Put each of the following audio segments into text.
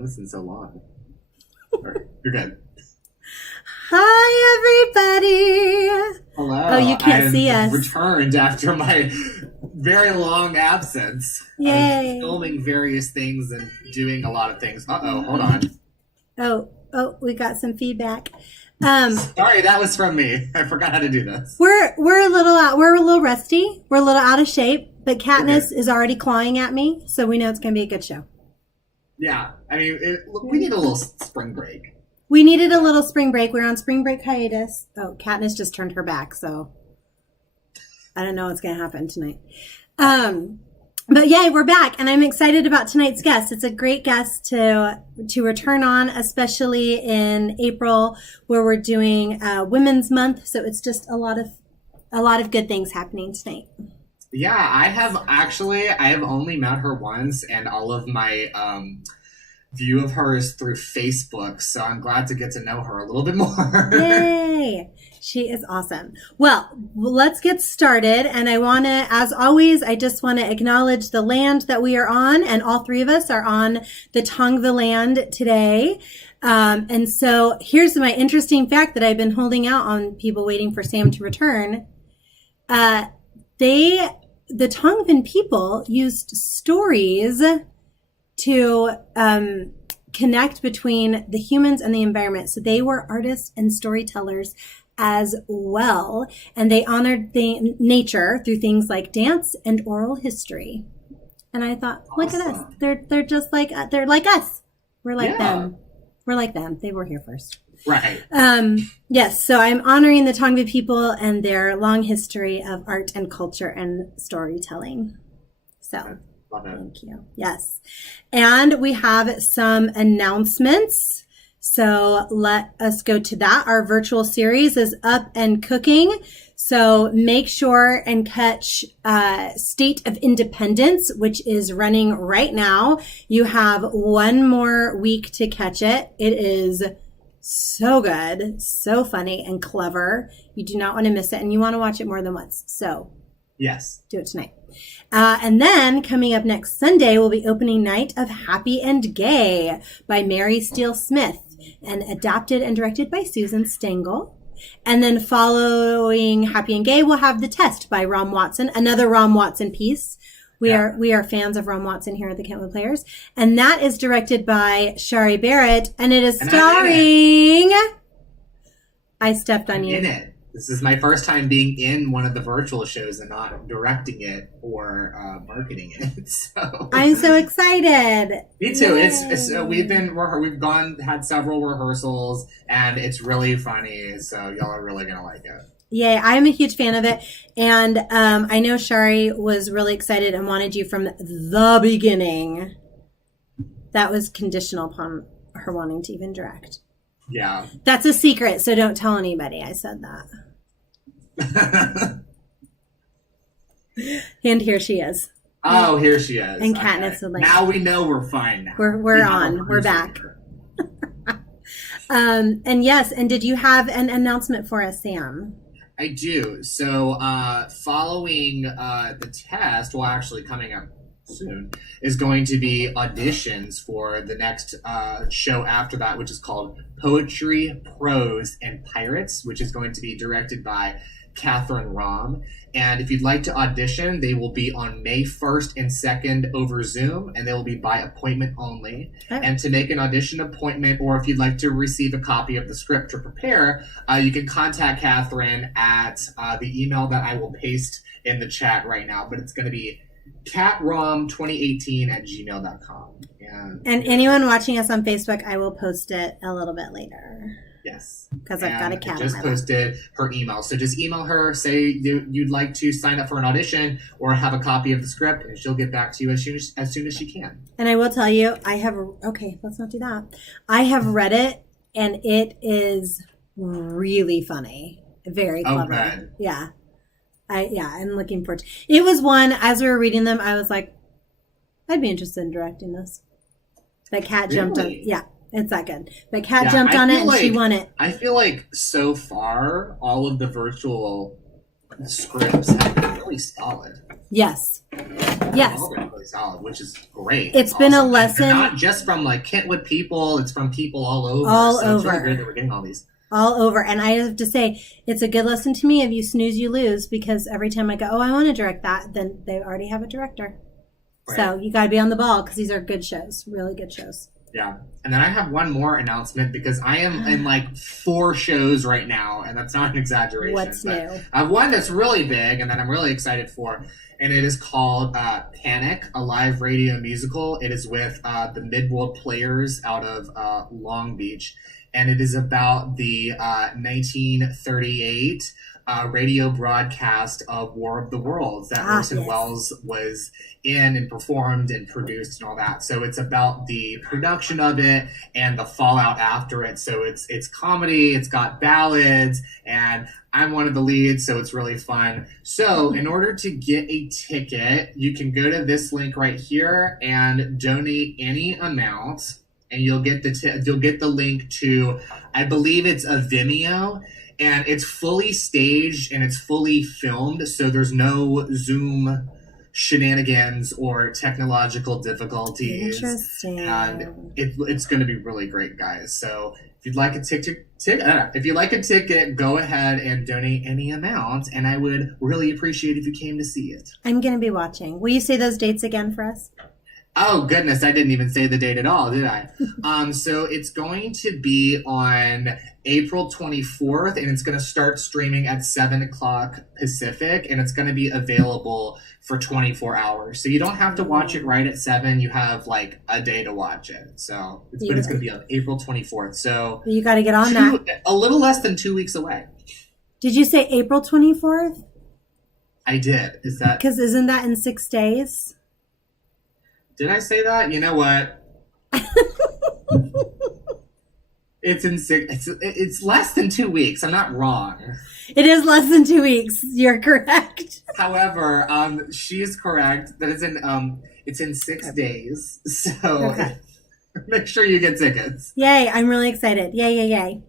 done this in so long. You're good. Hi, everybody. Hello. Oh, you can't see us. Returned after my very long absence. Yay. Of filming various things and doing a lot of things. Uh-oh, hold on. Oh, we got some feedback. Sorry, that was from me. I forgot how to do this. We're a little rusty. We're a little out of shape, but Katniss is already clawing at me, so we know it's going to be a good show. Yeah, I mean, we need a little spring break. We needed a little spring break. We're on spring break hiatus. Oh, Katniss just turned her back, so I don't know what's going to happen tonight. But yay, we're back, and I'm excited about tonight's guest. It's a great guest to return on, especially in April, where we're doing Women's Month. So it's just a lot of good things happening tonight. Yeah, I have only met her once, and all of my view of her is through Facebook, so I'm glad to get to know her a little bit more. Yay! She is awesome. Well, let's get started. And I want to, as always, I just want to acknowledge the land that we are on, and all three of us are on the Tongva land today. And so here's my interesting fact that I've been holding out on people waiting for Sam to return. The Tongvan people used stories to connect between the humans and the environment. So they were artists and storytellers as well. And they honored the nature through things like dance and oral history. And I thought, look at us. They're just like, they're like us. We're like them. We're like them. They were here first. Right. Yes. So I'm honoring the Tongva people and their long history of art and culture and storytelling. So love it. Thank you. Yes. And we have some announcements. So let us go to that. Our virtual series is up and cooking. So make sure and catch State of Independence, which is running right now. You have one more week to catch it. It is so good, so funny and clever. You do not want to miss it, and you want to watch it more than once. So yes, do it tonight. And then coming up next Sunday will be opening night of Happy and Gay by Mary Steele Smith, and adapted and directed by Susan Stengel. And then following Happy and Gay, we'll have The Test by Rom Watson, another Rom Watson piece. We are fans of Rom Watson here at the Kentwood Players. And that is directed by Shari Barrett, and it is starring... I stepped on you. In it. This is my first time being in one of the virtual shows and not directing it or marketing it. So I'm so excited. Me too. Yay. It's we've had several rehearsals, and it's really funny. So y'all are really gonna like it. Yay, I'm a huge fan of it. And I know Shari was really excited and wanted you from the beginning. That was conditional upon her wanting to even direct. Yeah. That's a secret, so don't tell anybody I said that. And here she is. Oh, here she is. And Katniss would like. Now we know we're fine now. We're on. We're back. And yes, and did you have an announcement for us, Sam? I do. So following the test, well, actually coming up soon, is going to be auditions for the next show after that, which is called Poetry, Prose, and Pirates, which is going to be directed by Catherine Rom. And if you'd like to audition, they will be on May 1st and 2nd over Zoom, and they will be by appointment only. Oh. And to make an audition appointment, or if you'd like to receive a copy of the script to prepare, you can contact Catherine at the email that I will paste in the chat right now, but it's going to be catrom2018@gmail.com. And anyone watching us on Facebook, I will post it a little bit later. Yes. Because I've got a cat. I just posted her email. So just email her, say you'd like to sign up for an audition or have a copy of the script, and she'll get back to you as soon as she can. And I will tell you, let's not do that. I have read it, and it is really funny. Very clever. Oh, good. Yeah. I'm looking forward to it. It was one, as we were reading them, I was like, I'd be interested in directing this. But Kat jumped on. Yeah, it's that good. But Kat jumped on it and she won it. I feel like so far, all of the virtual scripts have been really solid. Yes. Yes. All been really solid, which is great. It's been a lesson. And not just from like Kentwood people, it's from people all over. All so over. It's really great that we're getting all these. All over. And I have to say, it's a good lesson to me. If you snooze, you lose, because every time I go, oh, I want to direct that, then they already have a director. Right. So you got to be on the ball, because these are good shows, really good shows. Yeah. And then I have one more announcement, because I am in like 4 shows right now, and that's not an exaggeration. What's new? I have one that's really big and that I'm really excited for, and it is called Panic, a live radio musical. It is with the Midworld Players out of Long Beach, and it is about the 1938 radio broadcast of War of the Worlds that Orson Welles was in and performed and produced and all that. So it's about the production of it and the fallout after it. So it's comedy, it's got ballads, and I'm one of the leads, so it's really fun. So in order to get a ticket, you can go to this link right here and donate any amount, and you'll get the link to, I believe it's a Vimeo. And it's fully staged and it's fully filmed, so there's no Zoom shenanigans or technological difficulties. Interesting. And it's going to be really great, guys. So if you'd like a ticket, go ahead and donate any amount, and I would really appreciate if you came to see it. I'm going to be watching. Will you say those dates again for us? Oh, goodness. I didn't even say the date at all, did I? So it's going to be on April 24th, and it's going to start streaming at 7 o'clock Pacific, and it's going to be available for 24 hours. So you don't have to watch it right at 7. You have, like, a day to watch it. So, but it's going to be on April 24th. So you got to get on that. A little less than 2 weeks away. Did you say April 24th? I did. Is that... Because isn't that in 6 days? Did I say that? You know what? It's less than 2 weeks. I'm not wrong. It is less than 2 weeks. You're correct. However, she is correct. That it's in 6 days. So make sure you get tickets. Yay. I'm really excited. Yay.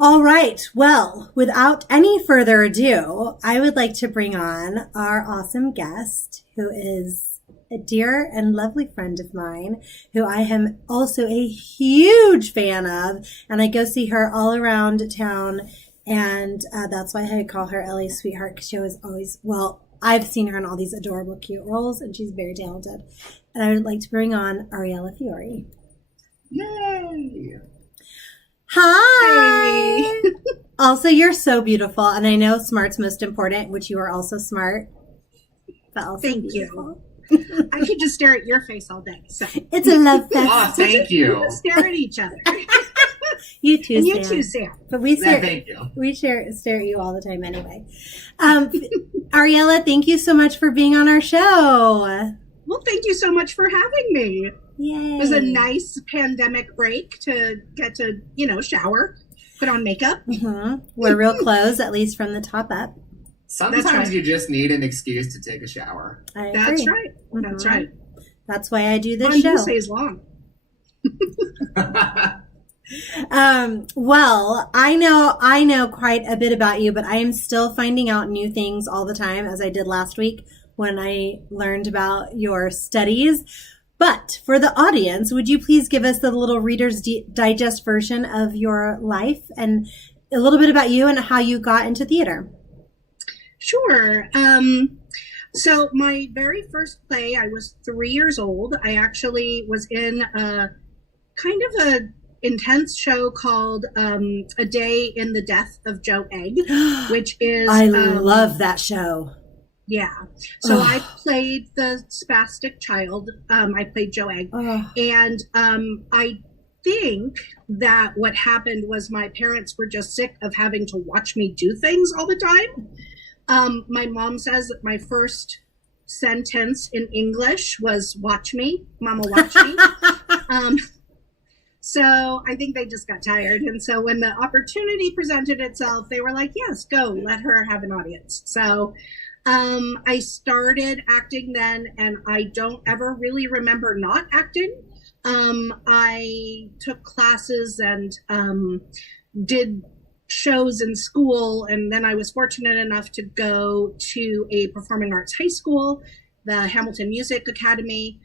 All right. Well, without any further ado, I would like to bring on our awesome guest, who is a dear and lovely friend of mine, who I am also a huge fan of, and I go see her all around town, and that's why I call her LA's sweetheart, because she was always, well, I've seen her in all these adorable, cute roles, and she's very talented. And I would like to bring on Ariella Fiore. Yay! Hi! Hey. Also, you're so beautiful, and I know smart's most important, which you are also smart, but also Thank beautiful. You. I could just stare at your face all day. So. It's a love fest. Oh, thank you. We stare at each other. You too, and Sam. You too, Sam. But we stare, thank you. We stare at you all the time anyway. Ariella, thank you so much for being on our show. Well, thank you so much for having me. Yay. It was a nice pandemic break to get to, shower, put on makeup. Mm-hmm. Wear real clothes, at least from the top up. Sometimes you just need an excuse to take a shower. I agree. That's right. Mm-hmm. That's right. That's why I do this show. Stays long. Well, I know quite a bit about you, but I am still finding out new things all the time, as I did last week when I learned about your studies. But for the audience, would you please give us the little Reader's Digest version of your life and a little bit about you and how you got into theater? Sure. So my very first play, I was 3 years old. I actually was in a kind of a intense show called A Day in the Death of Joe Egg, which is... I love that show. Yeah. So I played the Spastic Child. I played Joe Egg. And I think that what happened was my parents were just sick of having to watch me do things all the time. My mom says that my first sentence in English was, "Watch me, Mama, watch me." So I think they just got tired. And so when the opportunity presented itself, they were like, yes, go, let her have an audience. So I started acting then, and I don't ever really remember not acting. I took classes and did shows in school. And then I was fortunate enough to go to a performing arts high school, the Hamilton Music Academy,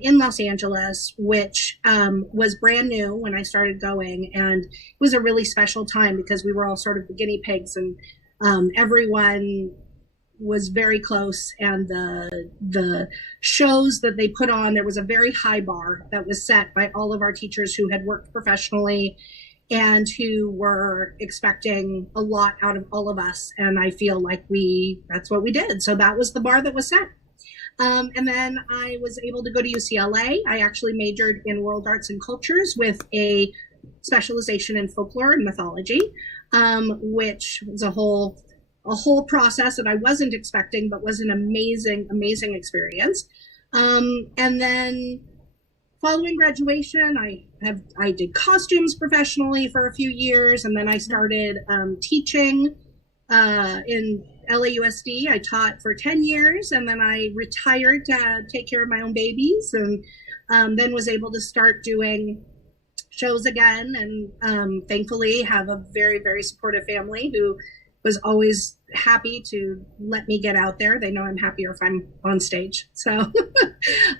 in Los Angeles, which was brand new when I started going. And it was a really special time because we were all sort of the guinea pigs, and everyone was very close. And the shows that they put on, there was a very high bar that was set by all of our teachers who had worked professionally and who were expecting a lot out of all of us. And I feel like that's what we did. So that was the bar that was set. And then I was able to go to UCLA. I actually majored in world arts and cultures with a specialization in folklore and mythology, which was a whole process that I wasn't expecting, but was an amazing, amazing experience. And then following graduation, I did costumes professionally for a few years, and then I started teaching in LAUSD. I taught for 10 years, and then I retired to take care of my own babies, and then was able to start doing shows again, and thankfully have a very, very supportive family who was always happy to let me get out there. They know I'm happier if I'm on stage. So,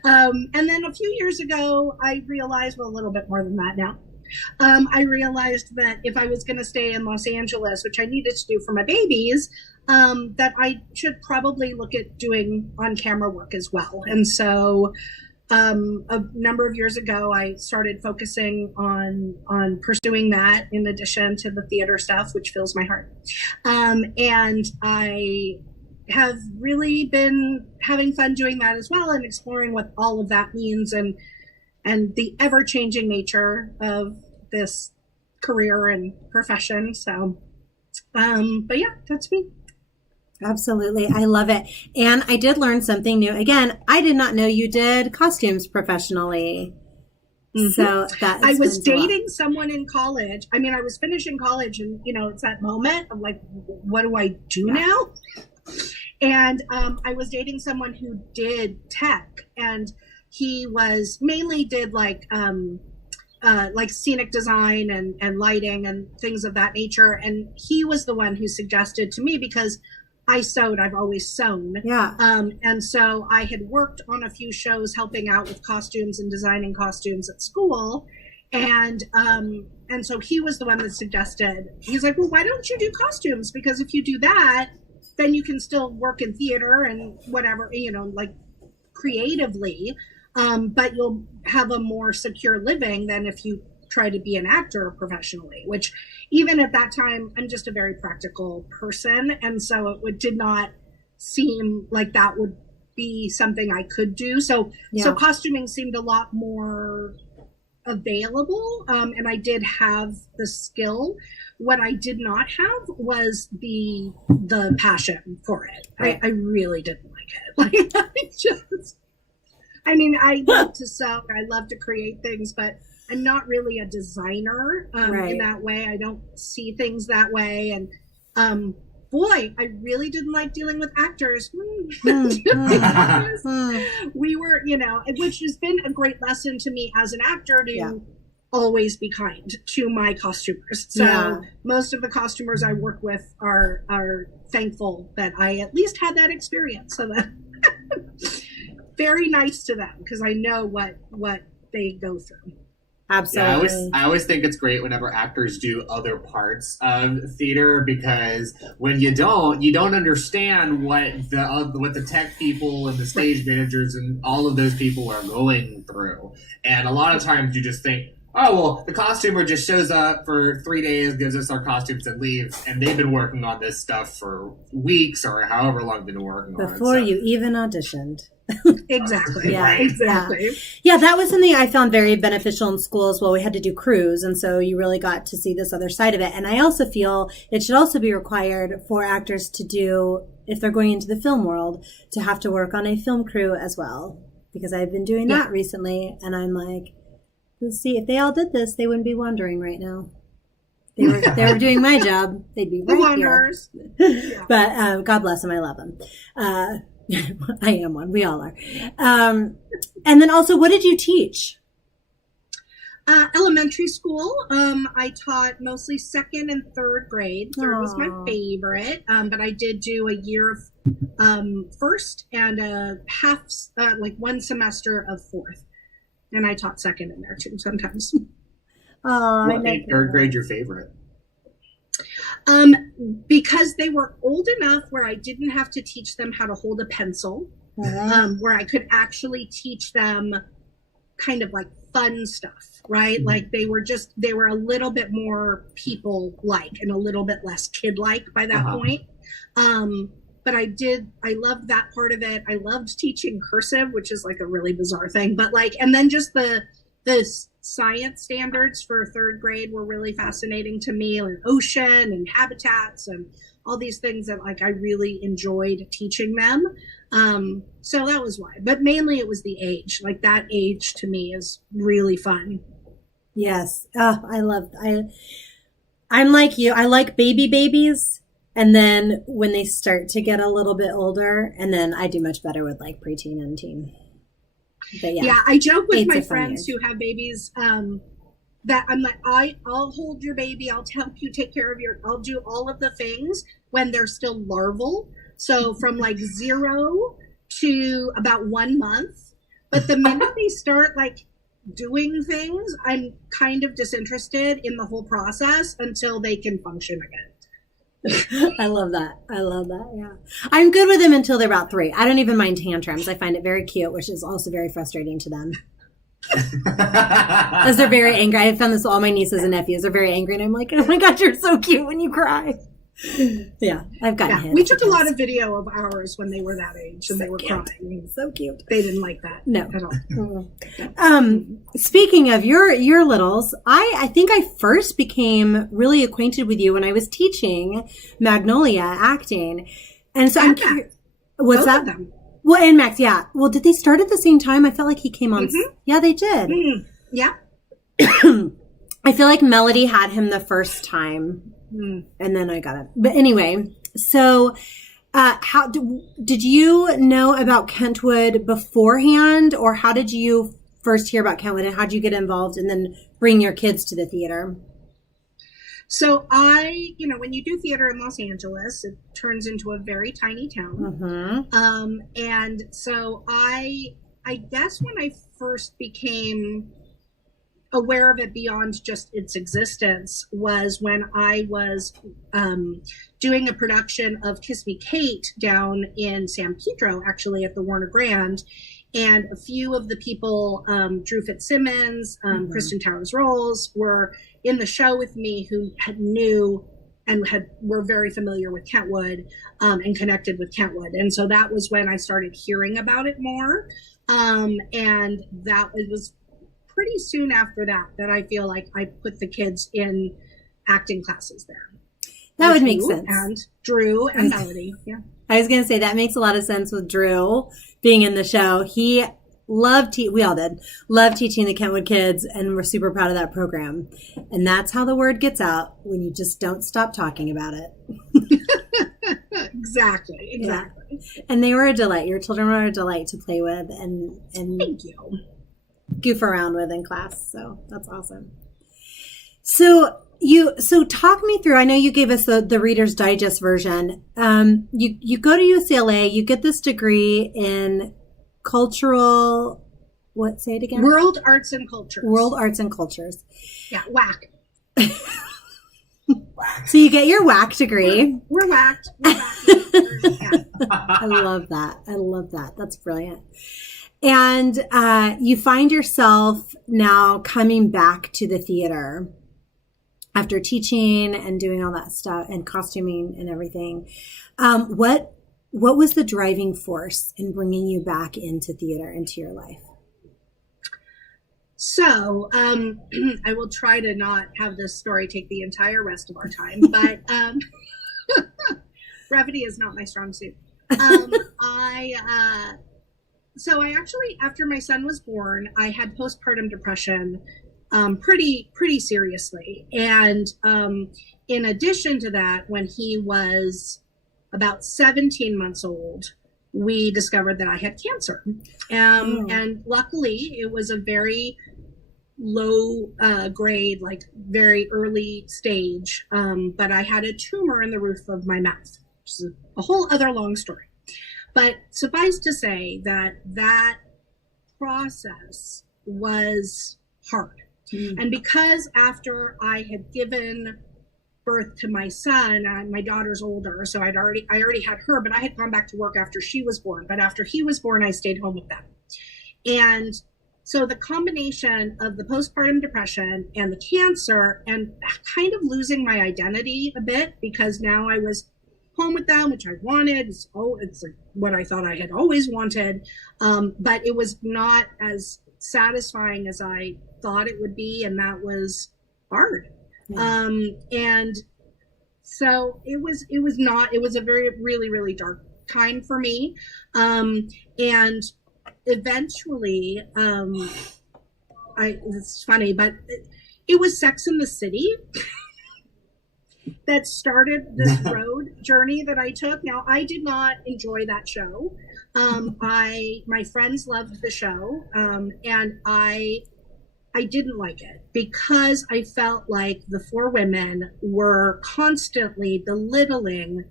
and then a few years ago, I realized, well, a little bit more than that now. I realized that if I was going to stay in Los Angeles, which I needed to do for my babies, that I should probably look at doing on-camera work as well. And so a number of years ago, I started focusing on pursuing that in addition to the theater stuff, which fills my heart. And I have really been having fun doing that as well, and exploring what all of that means, and the ever-changing nature of this career and profession. So, but yeah, that's me. Absolutely. I love it. And I did learn something new. Again, I did not know you did costumes professionally. Mm-hmm. So that I was dating someone in college. I mean, I was finishing college, and, it's that moment of like, what do I do now? And I was dating someone who did tech, and he mainly did like scenic design and lighting and things of that nature. And he was the one who suggested to me, because I sewed, I've always sewn. Yeah. And so I had worked on a few shows helping out with costumes and designing costumes at school. And so he was the one that suggested, he's like, well, why don't you do costumes? Because if you do that, then you can still work in theater and whatever, like creatively, but you'll have a more secure living than if you try to be an actor professionally, which even at that time, I'm just a very practical person. And so it did not seem like that would be something I could do. So costuming seemed a lot more available. And I did have the skill. What I did not have was the passion for it. Right. I really didn't like it. I love to sew. I love to create things, but I'm not really a designer in that way. I don't see things that way. And boy, I really didn't like dealing with actors. We were, which has been a great lesson to me as an actor to always be kind to my costumers. So most of the costumers I work with are thankful that I at least had that experience. So that very nice to them, because I know what they go through. Absolutely. Yeah, I always think it's great whenever actors do other parts of theater, because when you don't understand what the tech people and the stage managers and all of those people are going through. And a lot of times you just think, oh, well, the costumer just shows up for 3 days, gives us our costumes and leaves, and they've been working on this stuff for weeks or however long they've been working on it. Before you even auditioned. Exactly. Yeah, exactly. Yeah, that was something I found very beneficial in school as well. We had to do crews, and so you really got to see this other side of it. And I also feel it should also be required for actors to do, if they're going into the film world, to have to work on a film crew as well. Because I've been doing that recently, and I'm like, let's see, if they all did this, they wouldn't be wandering right now. They were doing my job, they'd be right wanderers. Here. But God bless them, I love them. I am one. We all are. And then also, what did you teach? Elementary school. I taught mostly second and third grade. Third was my favorite, but I did do a year of first and a half, like one semester of fourth. And I taught second in there too sometimes. What made third grade your favorite? Because they were old enough where I didn't have to teach them how to hold a pencil, where I could actually teach them kind of like fun stuff, right? Like they were a little bit more people-like and a little bit less kid-like by that point. But I loved that part of it. I loved teaching cursive, which is like a really bizarre thing, but like, and then just the science standards for third grade were really fascinating to me, like ocean and habitats and all these things that like I really enjoyed teaching them. So that was why, but mainly it was the age. Like that age to me is really fun. Yes. I'm like you. I like babies. And then when they start to get a little bit older, and then I do much better with like preteen and teen. But yeah, I joke with my friends who have babies that I'm like, I'll hold your baby. I'll help you take care of I'll do all of the things when they're still larval. So from like 0 to about 1 month. But the minute they start like doing things, I'm kind of disinterested in the whole process until they can function again. I love that. Yeah. I'm good with them until they're about 3. I don't even mind tantrums. I find it very cute, which is also very frustrating to them. As they're very angry. I found this with all my nieces and nephews. They're very angry and I'm like, oh my God, you're so cute when you cry. Yeah, I've gotten hit. We took a lot of video of ours when they were that age and they were crying. So cute. They didn't like that at all. Speaking of your littles, I think I first became really acquainted with you when I was teaching Magnolia acting. And so I'm curious. What's that? Well, and Max, yeah. Well, did they start at the same time? I felt like he came on. Mm-hmm. Yeah, they did. Mm-hmm. Yeah. I feel like Melody had him the first time. And then I got it. But anyway, so how did you know about Kentwood beforehand, or how did you first hear about Kentwood, and how did you get involved and then bring your kids to the theater? So when you do theater in Los Angeles, it turns into a very tiny town. Mm-hmm. And so I guess when I first became aware of it beyond just its existence was when I was doing a production of Kiss Me Kate down in San Pedro, actually at the Warner Grand. And a few of the people, Drew Fitzsimmons, Kristen Towers-Rolls, were in the show with me who were very familiar with Kentwood and connected with Kentwood. And so that was when I started hearing about it more. And it was pretty soon after that I feel like I put the kids in acting classes there. That would make sense. And Drew and Melody. Yeah. I was going to say that makes a lot of sense with Drew being in the show. He loved, we all did, love teaching the Kentwood kids, and we're super proud of that program. And that's how the word gets out, when you just don't stop talking about it. Exactly. Yeah. And they were a delight. Your children were a delight to play with and thank you. Goof around with in class. So that's awesome. So talk me through, I know you gave us the Reader's Digest version. You go to UCLA, you get this degree in cultural, say it again? World Arts and Cultures. World Arts and Cultures. Yeah, WAC. So you get your WAC degree. We're whacked. Yeah. I love that. That's brilliant. And you find yourself now coming back to the theater after teaching and doing all that stuff and costuming and everything. What was the driving force in bringing you back into theater, into your life? So I will try to not have this story take the entire rest of our time, but brevity is not my strong suit. So I actually, after my son was born, I had postpartum depression pretty seriously. And in addition to that, when he was about 17 months old, we discovered that I had cancer. And luckily, it was a very low grade, like very early stage, but I had a tumor in the roof of my mouth, which is a whole other long story. But suffice to say that that process was hard. And because after I had given birth to my son, my daughter's older, so I already had her, but I had gone back to work after she was born. But after he was born, I stayed home with them. And so the combination of the postpartum depression and the cancer and kind of losing my identity a bit, because now I was home with them, which I wanted. It's like what I thought I had always wanted. But it was not as satisfying as I thought it would be. And that was hard. And so it was a very, really, really dark time for me. And eventually, it's funny, but it was Sex in the City that started this road journey that I took. Now, I did not enjoy that show. My friends loved the show, and I didn't like it because I felt like the four women were constantly belittling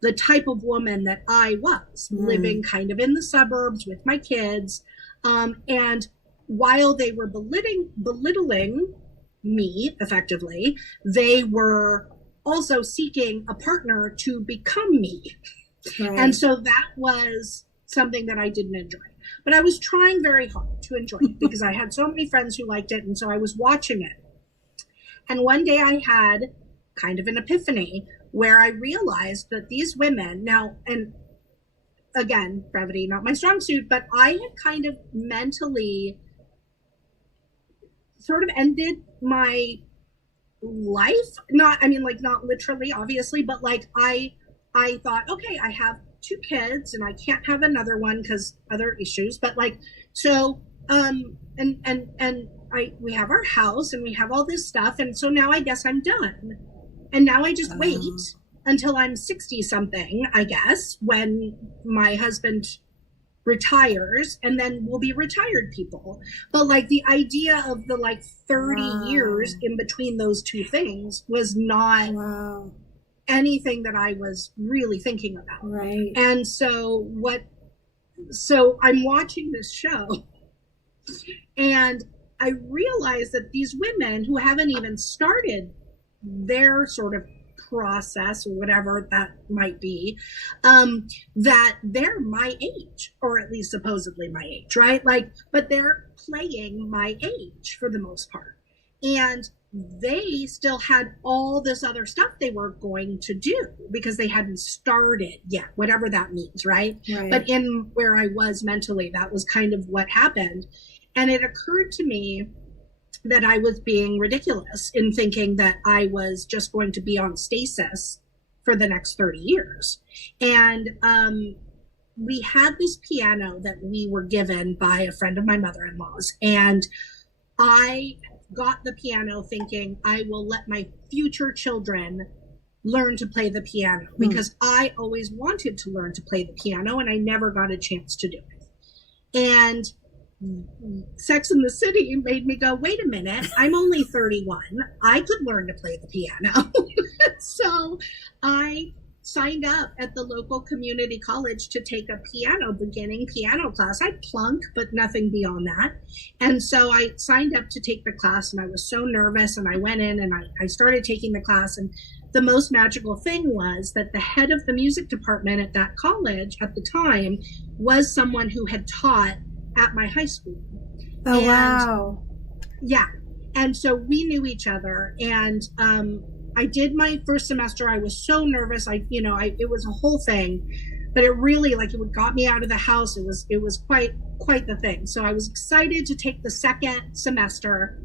the type of woman that I was, living kind of in the suburbs with my kids. And while they were belittling me effectively, they were also seeking a partner to become me. Right. And so that was something that I didn't enjoy. But I was trying very hard to enjoy it because I had so many friends who liked it. And so I was watching it. And one day I had kind of an epiphany where I realized that these women now, and again, brevity, not my strong suit, but I had kind of mentally sort of ended my life. Not literally, obviously, but like I thought, okay, I have 2 kids and I can't have another one because other issues, but like, so, we have our house and we have all this stuff. And so now I guess I'm done. And now I just wait until I'm 60 something, I guess, when my husband retires, and then we'll be retired people. But like the idea of the like 30 years in between those two things was not anything that I was really thinking about. Right. And so I'm watching this show and I realize that these women who haven't even started their sort of process or whatever that might be, that they're my age, or at least supposedly my age, right? Like, but they're playing my age for the most part. And they still had all this other stuff they were going to do because they hadn't started yet, whatever that means, right? But in where I was mentally, that was kind of what happened. And it occurred to me that I was being ridiculous in thinking that I was just going to be on stasis for the next 30 years. And we had this piano that we were given by a friend of my mother-in-law's. And I got the piano thinking I will let my future children learn to play the piano because I always wanted to learn to play the piano and I never got a chance to do it. And Sex in the City made me go, wait a minute, I'm only 31. I could learn to play the piano. So I signed up at the local community college to take a beginning piano class. I plunk, but nothing beyond that. And so I signed up to take the class and I was so nervous and I went in and I started taking the class. And the most magical thing was that the head of the music department at that college at the time was someone who had taught at my high school. Oh, and, wow. Yeah. And so we knew each other. And I did my first semester. I was so nervous. It was a whole thing, but it really, it got me out of the house. It was quite the thing. So I was excited to take the second semester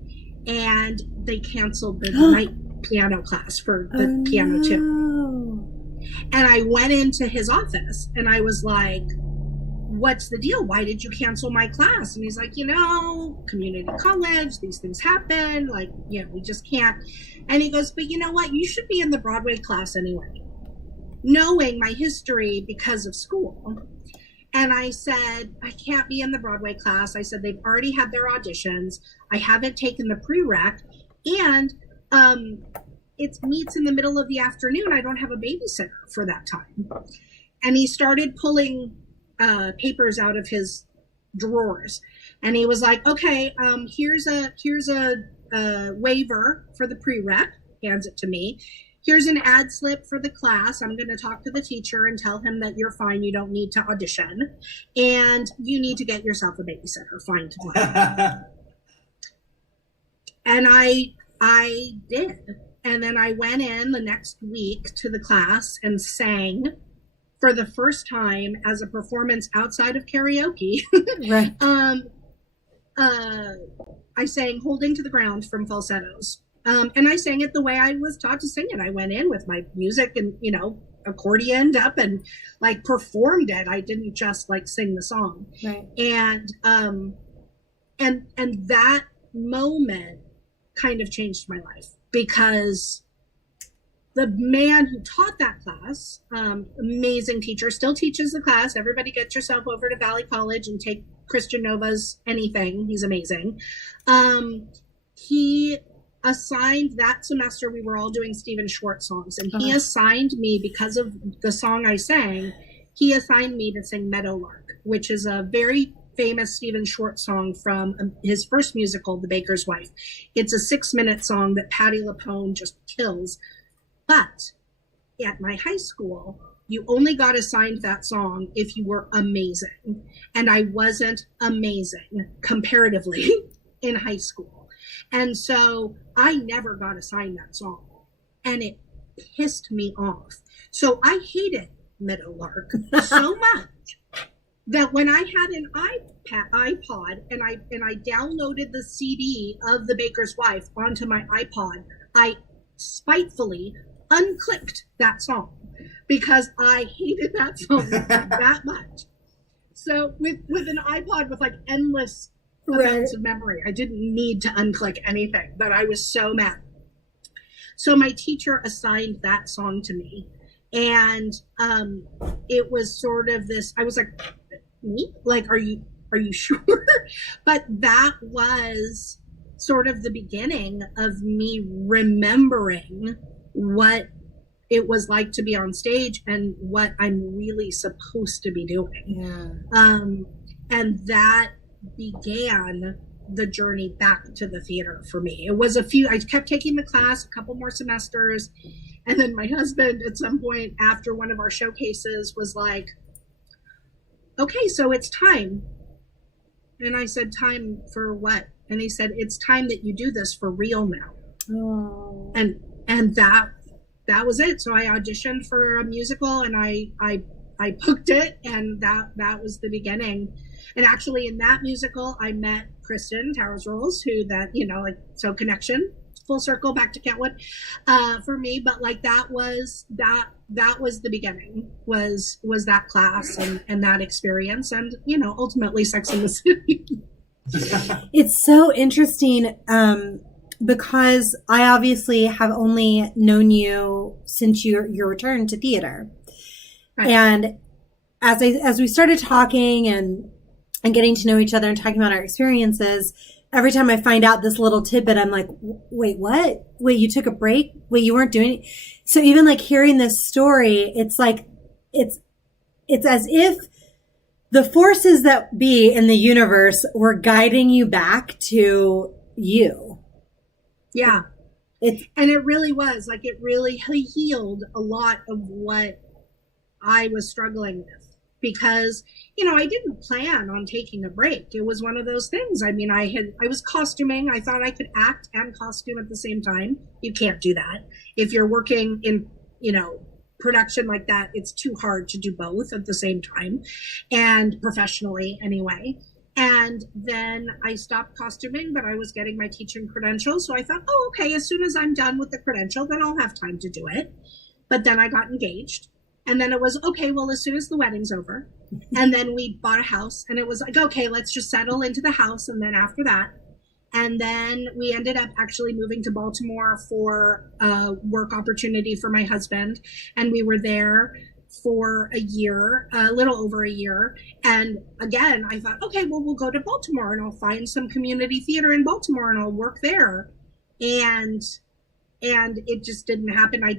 and they canceled the night piano class for the piano too. And I went into his office and I was like, what's the deal? Why did you cancel my class? And he's like, community college, these things happen. We just can't. And he goes, but you know what? You should be in the Broadway class anyway, knowing my history because of school. And I said, I can't be in the Broadway class. I said, they've already had their auditions. I haven't taken the prereq. And it meets in the middle of the afternoon. I don't have a babysitter for that time. And he started pulling papers out of his drawers. And he was like, okay, here's a waiver for the prereq, hands it to me. Here's an ad slip for the class. I'm going to talk to the teacher and tell him that you're fine. You don't need to audition. And you need to get yourself a babysitter. Fine to play. And I did. And then I went in the next week to the class and sang for the first time as a performance outside of karaoke. Right. I sang Holding to the Ground from Falsettos. And I sang it the way I was taught to sing it. I went in with my music and, accordioned up and like performed it. I didn't just like sing the song. Right. And that moment kind of changed my life, because the man who taught that class, amazing teacher, still teaches the class. Everybody get yourself over to Valley College and take Christian Nova's anything. He's amazing. He assigned that semester, we were all doing Stephen Schwartz songs, and he assigned me, because of the song I sang, he assigned me to sing Meadowlark, which is a very famous Stephen Schwartz song from his first musical, The Baker's Wife. It's a 6-minute song that Patti LuPone just kills. But at my high school, you only got assigned that song if you were amazing. And I wasn't amazing comparatively in high school. And so I never got assigned that song. And it pissed me off. So I hated Meadowlark so much that when I had an iPod and I downloaded the CD of The Baker's Wife onto my iPod, I spitefully unclicked that song because I hated that song that much. So with an iPod with like endless amounts of memory, I didn't need to unclick anything, but I was so mad. So my teacher assigned that song to me, and it was sort of this, I was like, me? Like, are you sure? But that was sort of the beginning of me remembering what it was like to be on stage and what I'm really supposed to be doing. Yeah. And that began the journey back to the theater for me. It was I kept taking the class a couple more semesters. And then my husband at some point after one of our showcases was like, okay, so it's time. And I said, time for what? And he said, it's time that you do this for real now. Oh. And that was it. So I auditioned for a musical and I booked it, and that was the beginning. And actually in that musical, I met Kristen Towers Rolls, so connection, full circle back to Kentwood for me. But like that was the beginning, was that class and that experience, and ultimately Sex and the City. It's so interesting because I obviously have only known you since your return to theater. Right. And as we started talking and getting to know each other and talking about our experiences, every time I find out this little tidbit, I'm like, wait, what? Wait, you took a break? Wait, you weren't doing it? So even like hearing this story, it's like, it's as if the forces that be in the universe were guiding you back to you. Yeah. And it really was like, it really healed a lot of what I was struggling with, because, I didn't plan on taking a break. It was one of those things. I mean, I was costuming. I thought I could act and costume at the same time. You can't do that. If you're working in, production like that, it's too hard to do both at the same time, and professionally anyway. And then I stopped costuming, but I was getting my teaching credential. So I thought, oh, okay, as soon as I'm done with the credential, then I'll have time to do it. But then I got engaged. And then it was, okay, well, as soon as the wedding's over, and then we bought a house, and it was like, okay, let's just settle into the house. And then after that, and then we ended up actually moving to Baltimore for a work opportunity for my husband. And we were there for a year, a little over a year. And again, I thought, okay, well, we'll go to Baltimore and I'll find some community theater in Baltimore and I'll work there. And it just didn't happen. I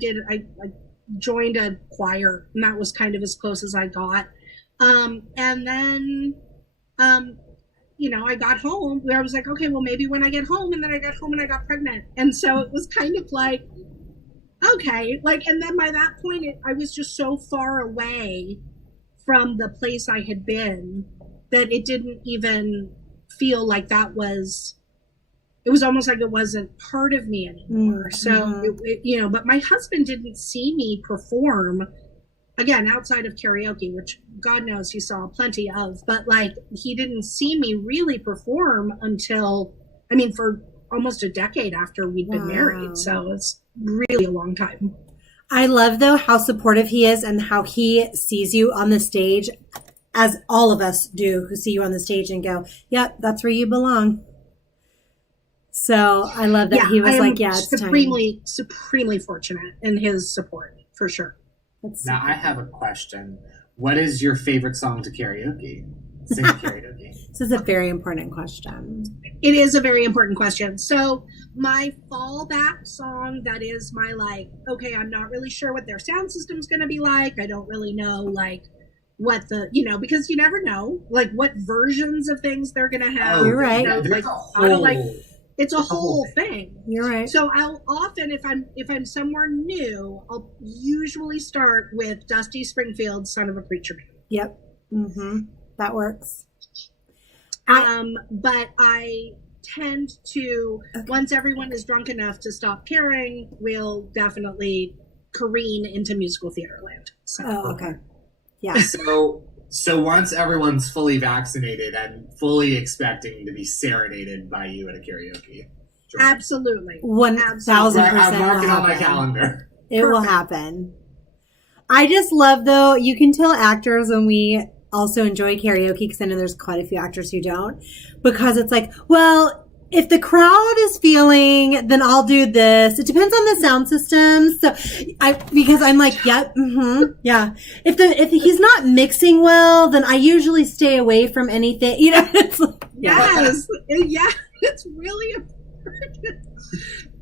joined a choir, and that was kind of as close as I got. And then, I got home where I was like, okay, well, maybe when I get home. And then I got home and I got pregnant. And so it was kind of like, okay, and then by that point, I was just so far away from the place I had been that it didn't even feel like it was almost like it wasn't part of me anymore. So, but my husband didn't see me perform, again, outside of karaoke, which God knows he saw plenty of, but he didn't see me really perform until, for almost a decade after we'd been married. So it's really a long time. I love, though, how supportive he is and how he sees you on the stage, as all of us do who see you on the stage and go, yep, that's where you belong. So I love that he was it's supremely fortunate in his support, for sure. Now, I have a question. What is your favorite song to karaoke? Sing karaoke. This is a very important question. It is a very important question. So my fallback song that is my okay, I'm not really sure what their sound system's going to be like. I don't really know what the, because you never know what versions of things they're going to have. You're right. It's a whole thing. You're right. So I'll often, if I'm somewhere new, I'll usually start with Dusty Springfield's "Son of a Preacher Man." Yep. Mm-hmm. That works. But I tend to, once everyone is drunk enough to stop caring, we'll definitely careen into musical theater land. So. Oh, okay. Yeah. So once everyone's fully vaccinated, I'm fully expecting to be serenaded by you at a karaoke. Sure. Absolutely. 1,000%. I'm marking on my calendar. It will happen. I just love, though, you can tell actors when we also enjoy karaoke, because I know there's quite a few actors who don't, because it's well, if the crowd is feeling, then I'll do this. It depends on the sound system. So because I'm yep, yeah. If he's not mixing well, then I usually stay away from anything. It's yes, yeah, it's really important.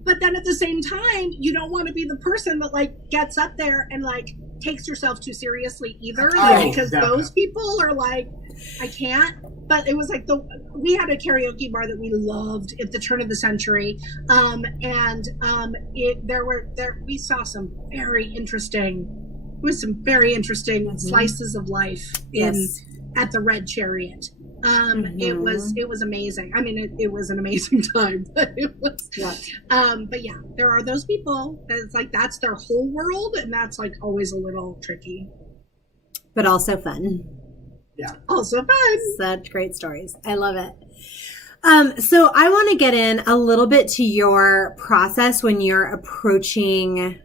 But then at the same time, you don't want to be the person that gets up there and takes yourself too seriously either, because those people are I can't. But it was we had a karaoke bar that we loved at the turn of the century, we saw some very interesting slices of life at the Red Chariot. It was amazing. It was an amazing time, but it was, but yeah, there are those people that it's that's their whole world, and that's always a little tricky, but also fun. Yeah. Also fun. Such great stories. I love it. So I want to get in a little bit to your process when you're approaching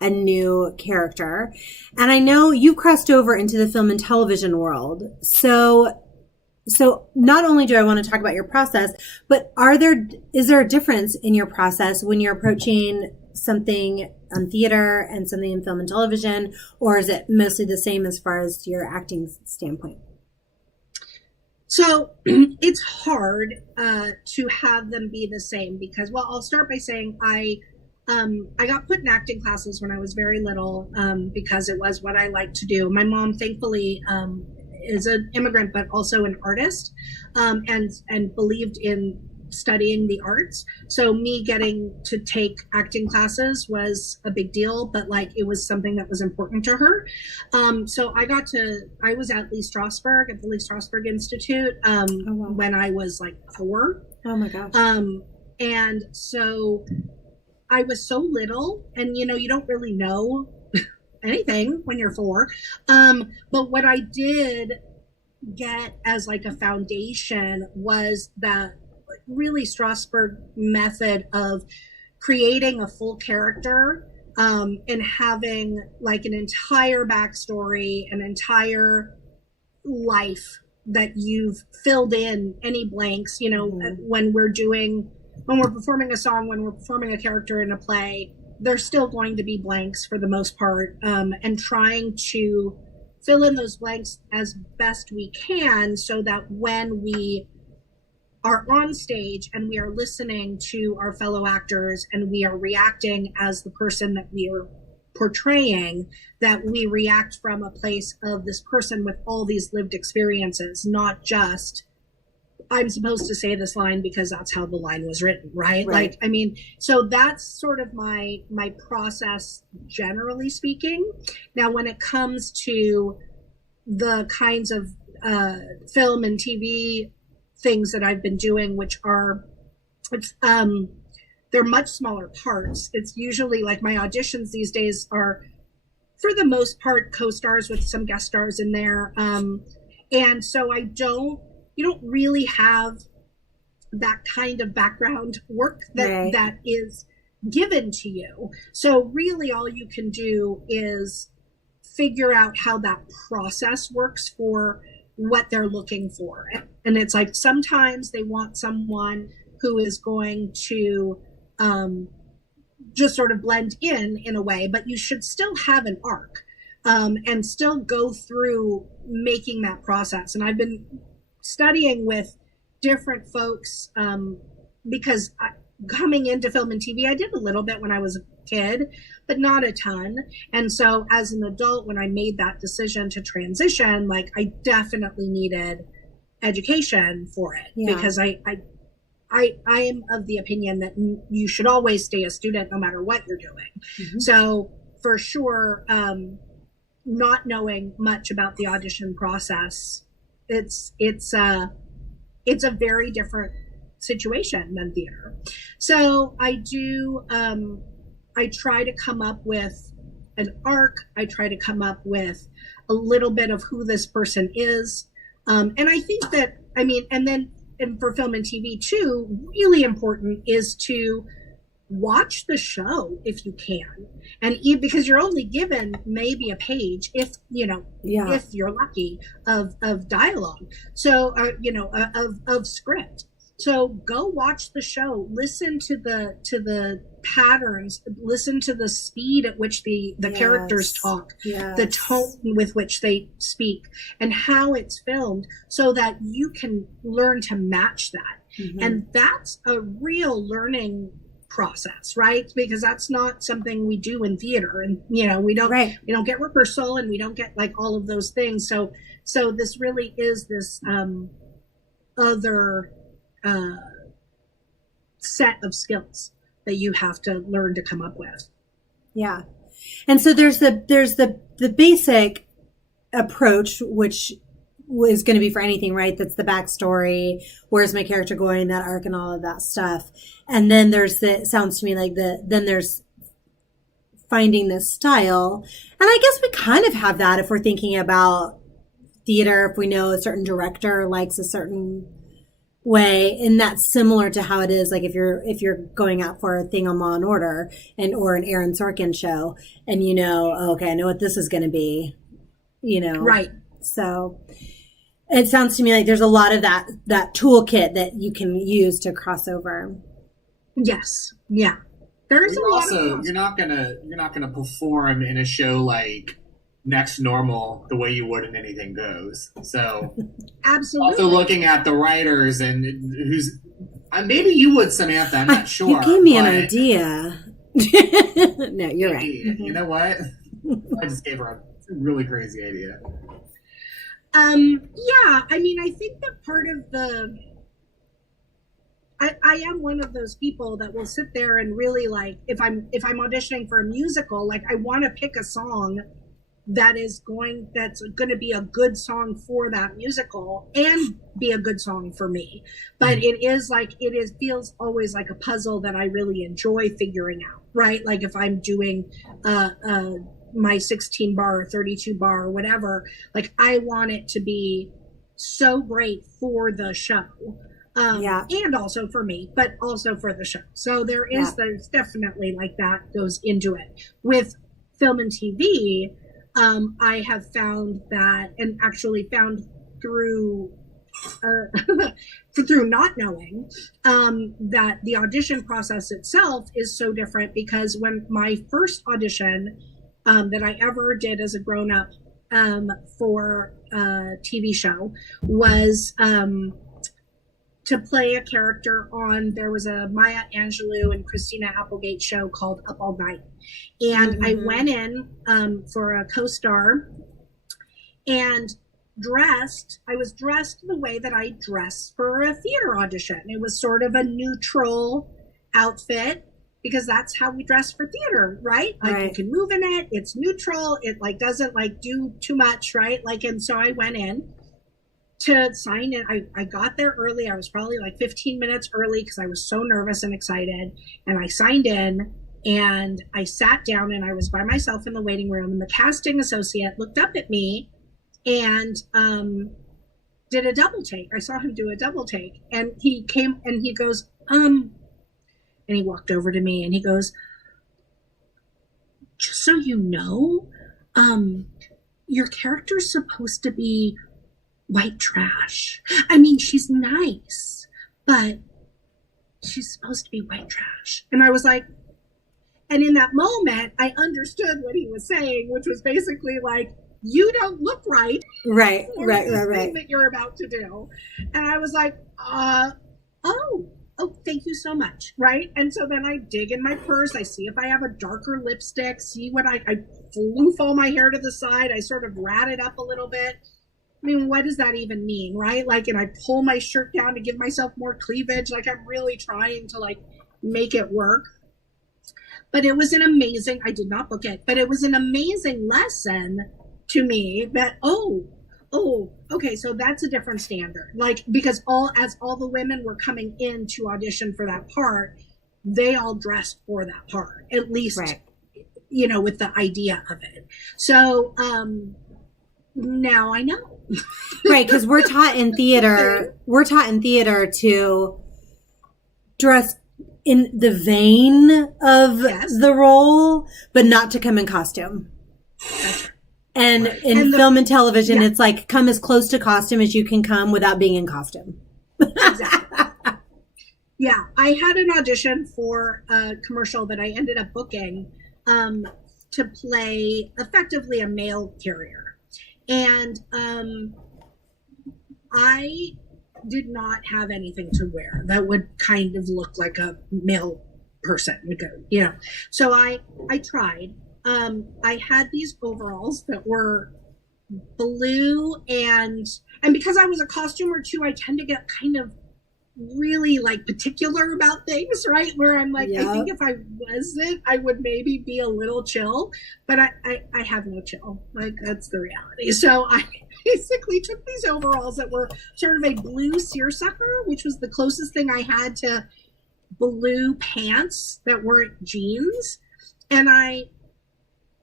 a new character. And I know you've crossed over into the film and television world. So not only do I want to talk about your process, but is there a difference in your process when you're approaching something on theater and something in film and television, or is it mostly the same as far as your acting standpoint? So it's hard to have them be the same because, I'll start by saying I got put in acting classes when I was very little because it was what I liked to do. My mom, thankfully, is an immigrant, but also an artist, and believed in studying the arts. So me getting to take acting classes was a big deal, but it was something that was important to her. So I was at Lee Strasberg at the Lee Strasberg Institute when I was 4. Oh my gosh. And so I was so little, and you don't really know anything when you're 4. But what I did get as a foundation was that really Strasberg method of creating a full character and having like an entire backstory, an entire life that you've filled in any blanks, you know, when we're performing a song, when we're performing a character in a play, there's still going to be blanks for the most part, and trying to fill in those blanks as best we can so that when we are on stage and we are listening to our fellow actors and we are reacting as the person that we are portraying, that we react from a place of this person with all these lived experiences, not just I'm supposed to say this line because that's how the line was written, right? Like, I mean, so that's sort of my process, generally speaking. Now, when it comes to the kinds of film and TV things that I've been doing, which are, they're much smaller parts. It's usually like my auditions these days are, for the most part, co-stars with some guest stars in there. And so you don't really have that kind of background work that is given to you. So really all you can do is figure out how that process works for what they're looking for. And it's like, sometimes they want someone who is going to just sort of blend in a way, but you should still have an arc, and still go through making that process. And I've been studying with different folks, because coming into film and TV, I did a little bit when I was a kid, but not a ton. And so as an adult, when I made that decision to transition, like, I definitely needed education for it, because I am of the opinion that you should always stay a student no matter what you're doing. Mm-hmm. So for sure, not knowing much about the audition process, it's a very different situation than theater. So I try to come up with an arc. I try to come up with a little bit of who this person is. And I think that, and for film and TV too, really important is to watch the show if you can. And because you're only given maybe a page, if you're lucky, of dialogue. So, of script. So go watch the show, listen to the patterns, listen to the speed at which the characters talk, the tone with which they speak, and how it's filmed, so that you can learn to match that. Mm-hmm. And that's a real learning process, right? Because that's not something we do in theater, and we don't get rehearsal, and we don't get like all of those things. So this really is this other set of skills that you have to learn to come up with. Yeah. And so there's the basic approach, which is going to be for anything, right? That's the backstory. Where's my character going? That arc and all of that stuff. And then sounds to me like then there's finding this style. And I guess we kind of have that if we're thinking about theater, if we know a certain director likes a certain way, and that's similar to how it is like if you're going out for a thing on Law and Order or an Aaron Sorkin show, and okay, I know what this is going to be, right. So it sounds to me like there's a lot of that toolkit that you can use to cross over. Yes, yeah. There's a lot. Also, you're not gonna perform in a show like Next Normal the way you would in Anything Goes. So absolutely. Also looking at the writers and who's maybe you would, Samantha. I'm not sure. You gave me an idea. No, you're right. You know what? I just gave her a really crazy idea. Yeah. I think that part of I am one of those people that will sit there and really, like, if I'm auditioning for a musical, like, I want to pick a song that's going to be a good song for that musical and be a good song for me. But it feels always like a puzzle that I really enjoy figuring out, right? Like if I'm doing my 16 bar or 32 bar or whatever, like I want it to be so great for the show. And also for me, but also for the show. So there's definitely like that goes into it. With film and TV, I have found that, and actually found through through not knowing, that the audition process itself is so different, because when my first audition that I ever did as a grown-up for a TV show was to play a character on, there was a Maya Angelou and Christina Applegate show called Up All Night. And I went in for a co-star and I was dressed the way that I dress for a theater audition. It was sort of a neutral outfit, because that's how we dress for theater, right? Like you can move in it, it's neutral, it like doesn't like do too much, right? Like, and so I went in to sign in. I got there early. I was probably like 15 minutes early because I was so nervous and excited. And I signed in and I sat down and I was by myself in the waiting room. And the casting associate looked up at me and did a double take. I saw him do a double take. And he came and he goes, and he walked over to me and he goes, just so you know, your character's supposed to be white trash. I mean, she's nice, but she's supposed to be white trash. And I was like, and in that moment, I understood what he was saying, which was basically like, you don't look right. Right. That you're about to do. And I was like, oh, thank you so much. Right. And so then I dig in my purse. I see if I have a darker lipstick, see what I floof all my hair to the side. I sort of rat it up a little bit. I mean, what does that even mean, right? Like, and I pull my shirt down to give myself more cleavage. Like, I'm really trying to like make it work. But it was an amazing, I did not book it, but it was an amazing lesson to me that, okay, so that's a different standard. Like, because all the women were coming in to audition for that part, they all dressed for that part, at least, you know, with the idea of it. So, now I know. Right, because we're taught in theater to dress in the vein of the role, but not to come in costume. That's right. And in film and television, it's like, come as close to costume as you can come without being in costume. Exactly. Yeah, I had an audition for a commercial that I ended up booking to play effectively a mail carrier. And I did not have anything to wear that would kind of look like a male person would go, you know. So I tried. I had these overalls that were blue, and because I was a costumer too, I tend to get kind of really like particular about things, right? Where I'm like, I think if I wasn't, I would maybe be a little chill, but I have no chill. Like, that's the reality. So I basically took these overalls that were sort of a blue seersucker, which was the closest thing I had to blue pants that weren't jeans. And I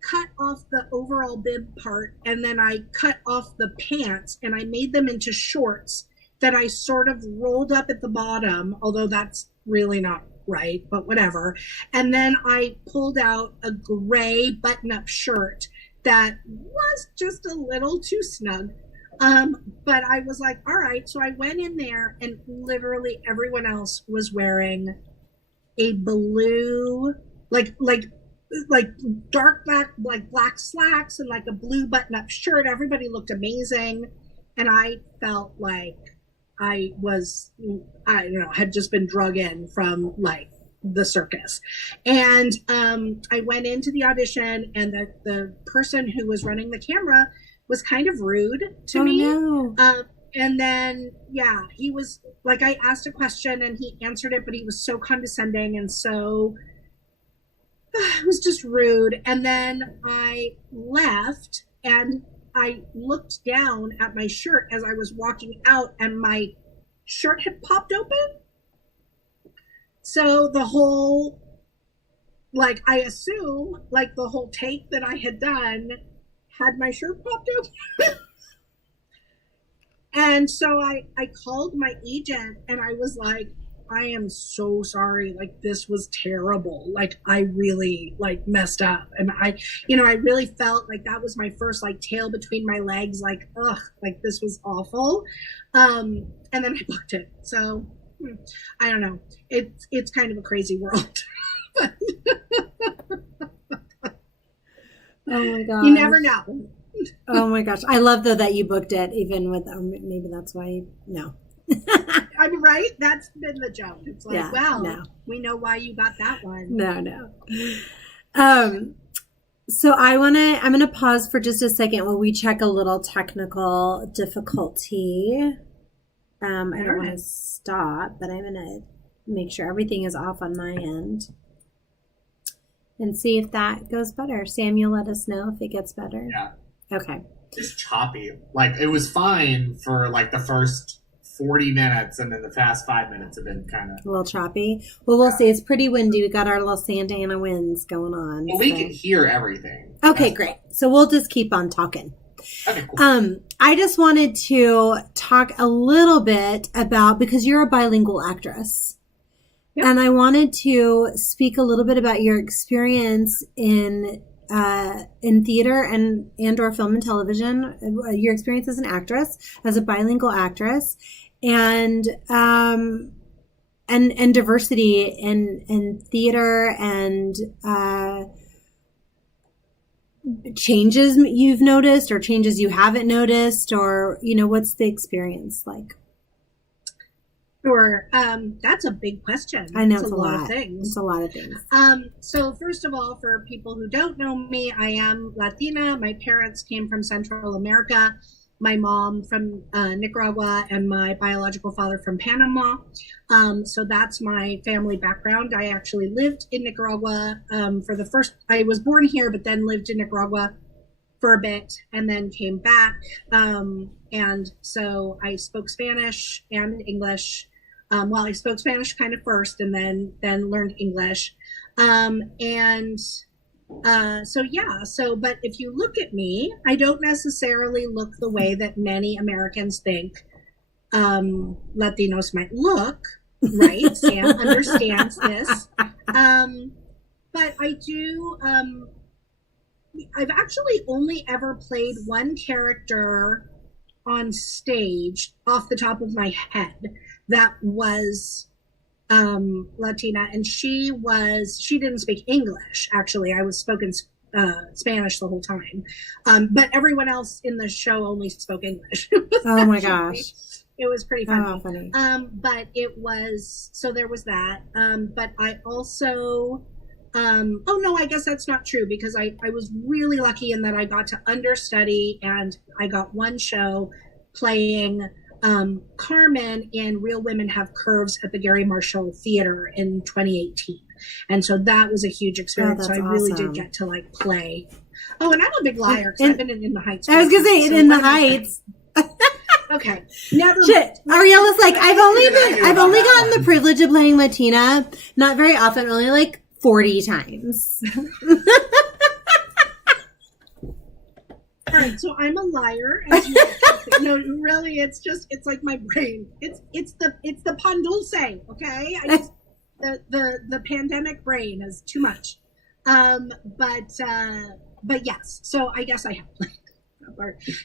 cut off the overall bib part, and then I cut off the pants, and I made them into shorts that I sort of rolled up at the bottom, although that's really not right, but whatever. And then I pulled out a gray button-up shirt that was just a little too snug. But I was like, all right. So I went in there, and literally everyone else was wearing a blue, like dark black, like black slacks and like a blue button-up shirt. Everybody looked amazing. And I felt like I don't know, had just been drug in from like the circus. And I went into the audition, and the person who was running the camera was kind of rude to me. No. And then, he was like, I asked a question and he answered it, but he was so condescending, and so it was just rude. And then I left, and I looked down at my shirt as I was walking out, and my shirt had popped open. So the whole, like, I assume, like, the whole take that I had done had my shirt popped open. And so I called my agent, and I was like, I am so sorry. Like, this was terrible. Like, I really like messed up. And I really felt like that was my first like tail between my legs. Like, ugh, like this was awful. And then I booked it. So I don't know. It's kind of a crazy world. Oh my gosh. You never know. Oh my gosh. I love though that you booked it even with, maybe that's why, no. I'm right. That's been the joke. It's like, we know why you got that one. No. So I'm going to pause for just a second while we check a little technical difficulty. I don't want to stop, but I'm going to make sure everything is off on my end and see if that goes better. Sam, you'll let us know if it gets better. Yeah. Okay. It's choppy. Like, it was fine for like the first 40 minutes, and then the past 5 minutes have been kind of a little choppy. Well, we'll see. It's pretty windy. We got our little Santa Ana winds going on. Well, we can hear everything. Okay, great. So we'll just keep on talking. Okay, cool. I just wanted to talk a little bit about, because you're a bilingual actress. Yep. And I wanted to speak a little bit about your experience in theater and or film and television, your experience as an actress, as a bilingual actress, and diversity in theater and changes you've noticed or changes you haven't noticed, or what's the experience like? Sure. That's a big question. I know it's a lot of things. It's a lot of things. So first of all, for people who don't know me, I am Latina. My parents came from Central America. My mom from Nicaragua and my biological father from Panama. So that's my family background. I actually lived in Nicaragua I was born here, but then lived in Nicaragua for a bit and then came back. And so I spoke Spanish and English. I spoke Spanish kind of first and then learned English. But if you look at me, I don't necessarily look the way that many Americans think Latinos might look, right? Sam understands this. But I do, I've actually only ever played one character on stage off the top of my head that was Latina, and she didn't speak English. Actually, I was spoken Spanish the whole time, but everyone else in the show only spoke English. Oh my gosh, it was pretty funny. Oh, funny. But it was, so there was that. But I also I guess that's not true, because I was really lucky in that I got to understudy, and I got one show playing Carmen in Real Women Have Curves at the Gary Marshall Theater in 2018. And so that was a huge experience. So I really did get to like play. Oh, and I'm a big liar because I've been in the Heights. I was going to say, in the Heights. Okay. Never Shit. Ariella's like, I've only gotten the privilege of playing Latina, not very often, only like 40 times. All right, so I'm a liar. As you no, really, it's like my brain. It's the pan dulce, okay? The pandemic brain is too much. But yes. So I guess I have played.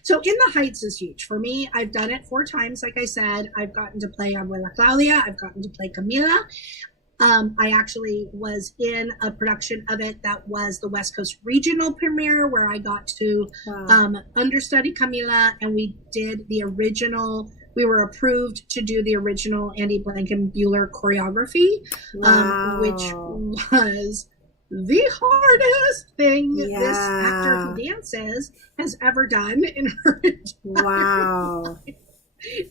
So In the Heights is huge for me. I've done it 4 times, like I said. I've gotten to play Abuela Claudia. I've gotten to play Camila. I actually was in a production of it that was the West Coast regional premiere, where I got to understudy Camila, and we did the original. We were approved to do the original Andy Blankenbuehler choreography, which was the hardest thing this actor who dances has ever done in her entire life.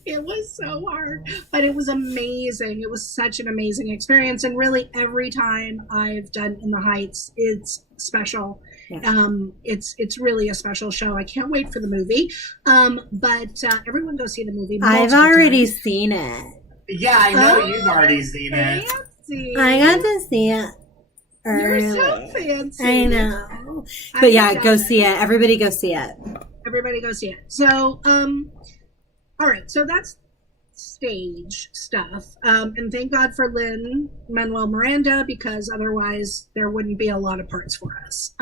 It was so hard, but it was amazing. It was such an amazing experience, and really every time I've done In the Heights, it's special. Yeah. It's really a special show. I can't wait for the movie. But everyone go see the movie. I've already seen it. Yeah, I know you've already seen it. Fancy. I got to see it early. You're so fancy. I know. But yeah, go see it. Everybody go see it. Everybody go see it. So, all right. So that's stage stuff. And thank God for Lin-Manuel Miranda, because otherwise there wouldn't be a lot of parts for us.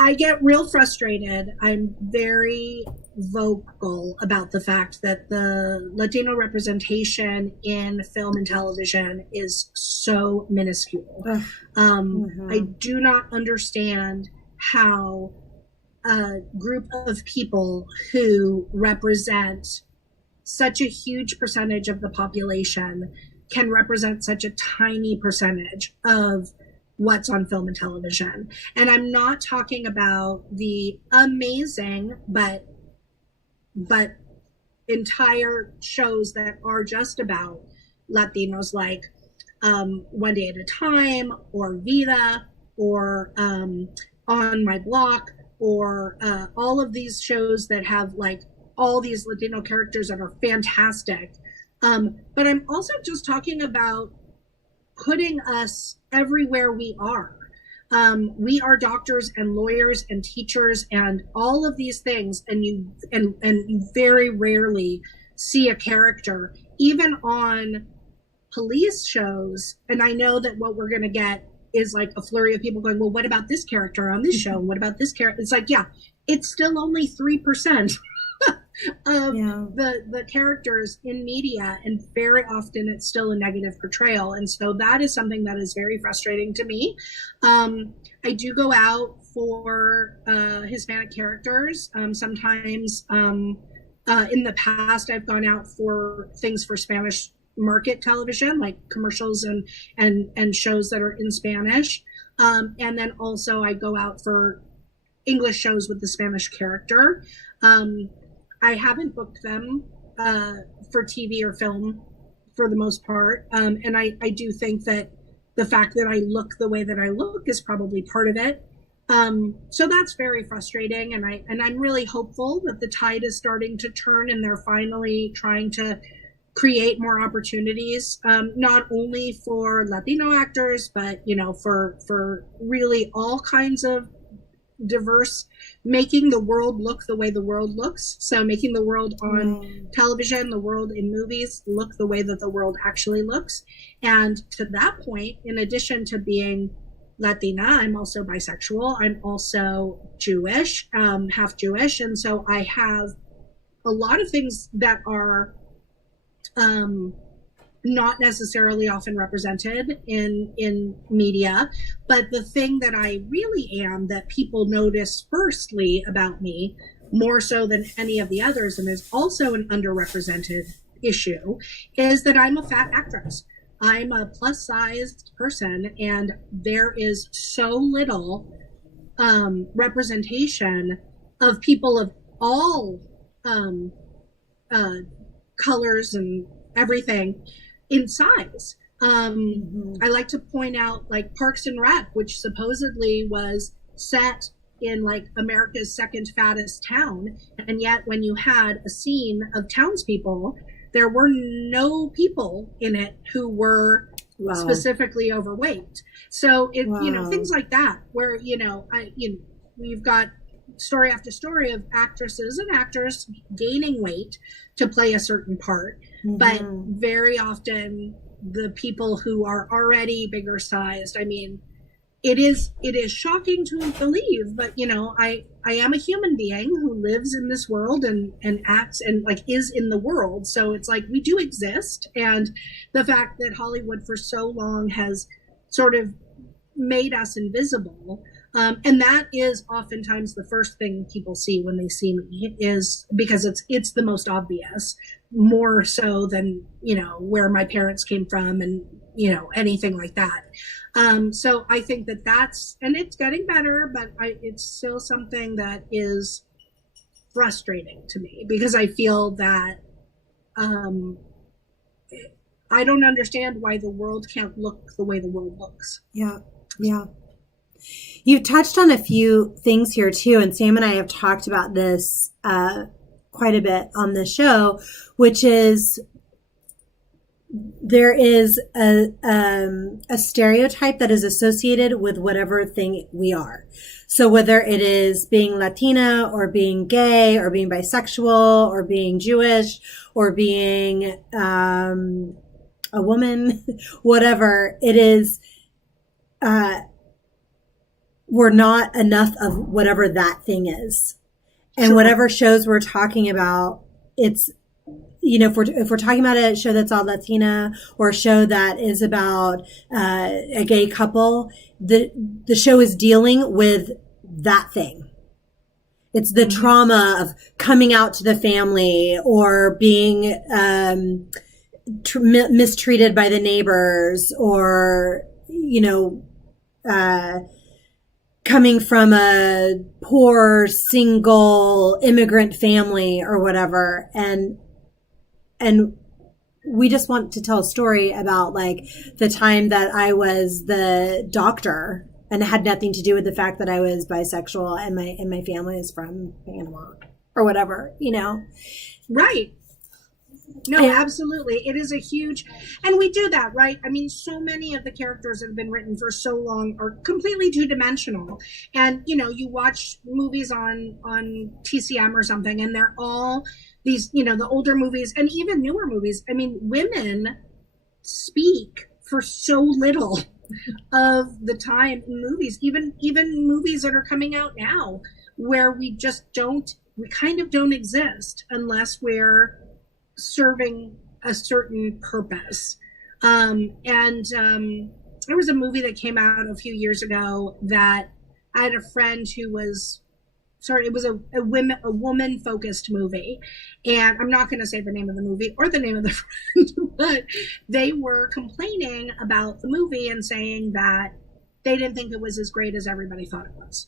I get real frustrated. I'm very vocal about the fact that the Latino representation in film and television is so minuscule. I do not understand how a group of people who represent such a huge percentage of the population can represent such a tiny percentage of what's on film and television. And I'm not talking about the amazing but entire shows that are just about Latinos, like One Day at a Time, or Vida, or On My Block, or all of these shows that have like all these Latino characters that are fantastic. But I'm also just talking about putting us everywhere we are. We are doctors and lawyers and teachers and all of these things, and you very rarely see a character, even on police shows. And I know that what we're going to get is like a flurry of people going, well, what about this character on this show? What about this character? It's like, yeah, it's still only 3% of the characters in media, and very often it's still a negative portrayal. And so that is something that is very frustrating to me. I do go out for Hispanic characters. Sometimes in the past, I've gone out for things for Spanish market television, like commercials and shows that are in Spanish. And then also I go out for English shows with the Spanish character. I haven't booked them for TV or film for the most part. And I do think that the fact that I look the way that I look is probably part of it. So that's very frustrating. And I'm really hopeful that the tide is starting to turn and they're finally trying to create more opportunities, not only for Latino actors, but, you know, for really all kinds of diverse, making the world look the way the world looks. So making the world on television, the world in movies look the way that the world actually looks. And to that point, in addition to being Latina, I'm also bisexual. I'm also Jewish, half Jewish. And so I have a lot of things that are not necessarily often represented in media. But the thing that I really am, that people notice firstly about me, more so than any of the others, and is also an underrepresented issue, is that I'm a fat actress. I'm a plus-sized person, and there is so little representation of people of all colors and everything in size. I like to point out, like, Parks and Rec, which supposedly was set in like America's second fattest town, and yet when you had a scene of townspeople, there were no people in it who were specifically overweight. So it, you know, things like that, where, we've got story after story of actresses and actors gaining weight to play a certain part, but very often the people who are already bigger sized, I mean, it is shocking to believe, but I am a human being who lives in this world and acts and like is in the world. So it's like, we do exist. And the fact that Hollywood for so long has sort of made us invisible, and that is oftentimes the first thing people see when they see me, is because it's the most obvious, more so than where my parents came from and anything like that. So I think that's, and it's getting better, but it's still something that is frustrating to me, because I feel that I don't understand why the world can't look the way the world looks. Yeah. You've touched on a few things here too, and Sam and I have talked about this quite a bit on the show, which is there is a stereotype that is associated with whatever thing we are. So whether it is being Latina or being gay or being bisexual or being Jewish or being a woman, whatever it is, we're not enough of whatever that thing is. And whatever shows we're talking about, it's, you know, if we're talking about a show that's all Latina or a show that is about a gay couple, the show is dealing with that thing. It's the trauma of coming out to the family or being mistreated by the neighbors or, you know, coming from a poor single immigrant family or whatever. And we just want to tell a story about like the time that I was the doctor and it had nothing to do with the fact that I was bisexual and my family is from Panama or whatever, you know? Right. No, absolutely. It is a huge, and we do that, right? I mean, so many of the characters that have been written for so long are completely two-dimensional. And, you know, you watch movies on TCM or something, and they're all these, you know, the older movies and even newer movies. I mean, women speak for so little of the time in movies, even movies that are coming out now, where we kind of don't exist unless we're serving a certain purpose. And there was a movie that came out a few years ago that I had a friend who was, it was a woman focused movie. And I'm not going to say the name of the movie or the name of the friend, but they were complaining about the movie and saying that they didn't think it was as great as everybody thought it was.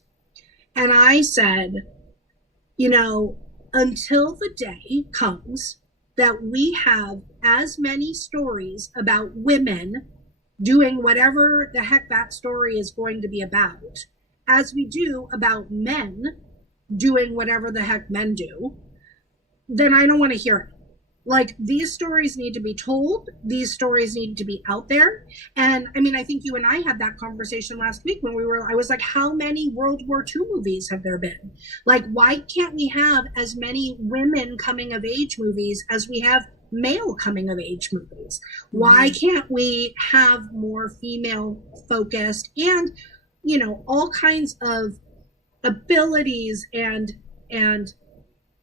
And I said, you know, until the day comes that we have as many stories about women doing whatever the heck that story is going to be about as we do about men doing whatever the heck men do, then I don't want to hear it. Like, these stories need to be told. These stories need to be out there. And I mean, I think you and I had that conversation last week when I was like, how many World War II movies have there been? Like, why can't we have as many women coming of age movies as we have male coming of age movies? Why can't we have more female focused and, you know, all kinds of abilities and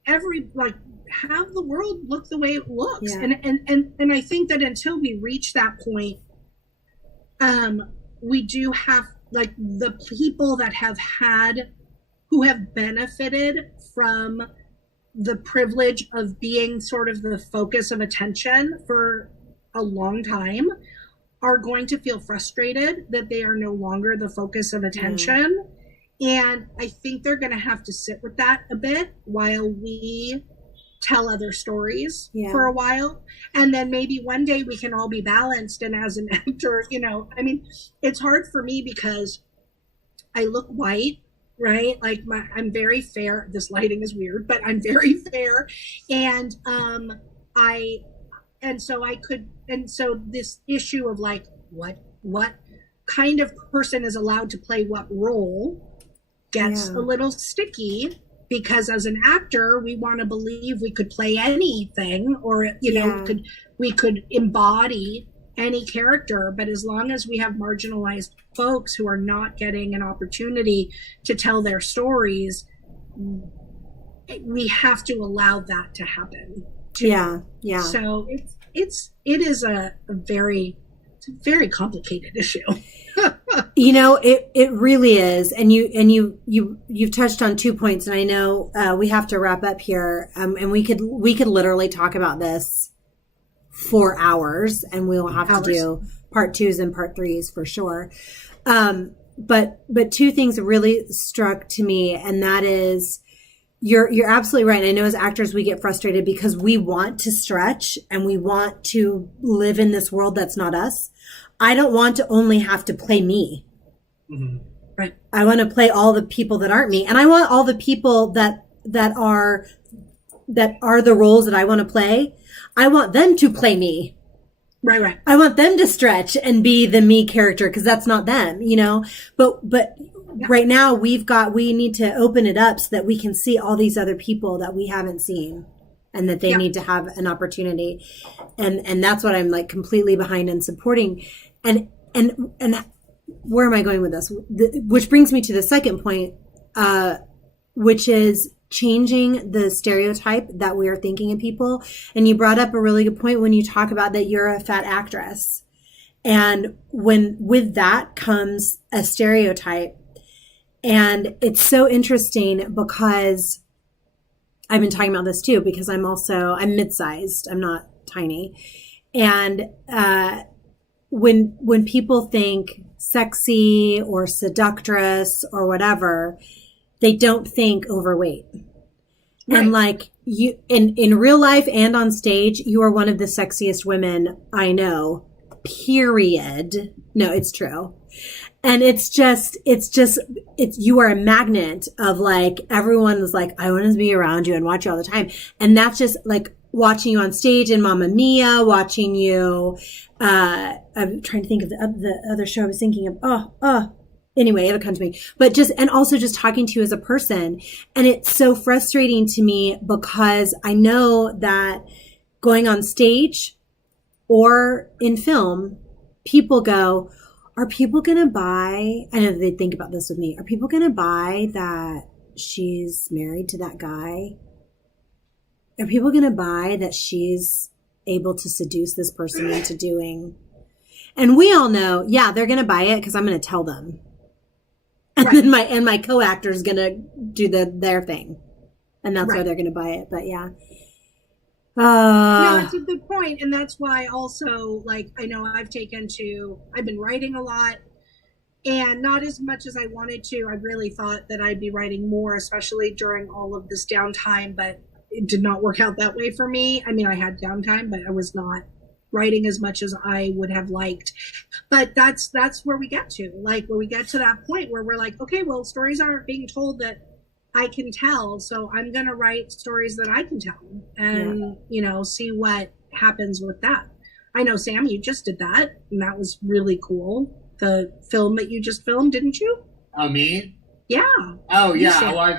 every, like, have the world look the way it looks. Yeah. And I think that until we reach that point, we do have, like, the people that who have benefited from the privilege of being sort of the focus of attention for a long time are going to feel frustrated that they are no longer the focus of attention. And I think they're going to have to sit with that a bit while we tell other stories for a while. And then maybe one day we can all be balanced. And as an actor, you know, I mean, it's hard for me because I look white, right? Like, I'm very fair. This lighting is weird, but I'm very fair. And so this issue of like, what kind of person is allowed to play what role gets a little sticky, because as an actor, we want to believe we could play anything, or, you know, we could embody any character. But as long as we have marginalized folks who are not getting an opportunity to tell their stories, we have to allow that to happen too. Yeah. So it is a very complicated issue. You know, it really is. And you've touched on 2 points, and I know we have to wrap up here. And we could literally talk about this for hours, and we'll have to do part 2s and part 3s for sure. But 2 things really struck to me, and that is, you're absolutely right. And I know as actors we get frustrated because we want to stretch and we want to live in this world that's not us. I don't want to only have to play me. Mm-hmm. Right. I want to play all the people that aren't me. And I want all the people that are the roles that I want to play. I want them to play me. Right. I want them to stretch and be the me character because that's not them, you know? But right now we need to open it up so that we can see all these other people that we haven't seen and that they need to have an opportunity. And that's what I'm like completely behind and supporting. And where am I going with this? Which brings me to the second point, which is changing the stereotype that we are thinking of people. And you brought up a really good point when you talk about that you're a fat actress. And when with that comes a stereotype. And it's so interesting because I've been talking about this too, because I'm mid-sized. I'm not tiny. And when people think sexy or seductress or whatever, they don't think overweight. Right. And like you in real life and on stage, you are one of the sexiest women I know, period. No, it's true. And it's you are a magnet of like, everyone is like, I want to be around you and watch you all the time. And that's just like watching you on stage in Mamma Mia, watching you, I'm trying to think of the other show I was thinking of. Anyway, it'll come to me. But also just talking to you as a person. And it's so frustrating to me because I know that going on stage or in film, people go, are people going to buy, I know they think about this with me, are people going to buy that she's married to that guy? Are people going to buy that she's able to seduce this person into doing? And we all know, yeah, they're going to buy it because I'm going to tell them. And then my co-actor is going to do their thing. And that's why they're going to buy it. But yeah. No, it's a good point. And that's why also, like, I know I've been writing a lot and not as much as I wanted to. I really thought that I'd be writing more, especially during all of this downtime, but it did not work out that way for me. I mean, I had downtime, but I was not writing as much as I would have liked. But that's where we get to, like, where we get to that point where we're like, okay, well, stories aren't being told that I can tell, so I'm going to write stories that I can tell and, see what happens with that. I know, Sam, you just did that, and that was really cool. The film that you just filmed, didn't you? Oh, me? Yeah. Oh, yeah. Well, I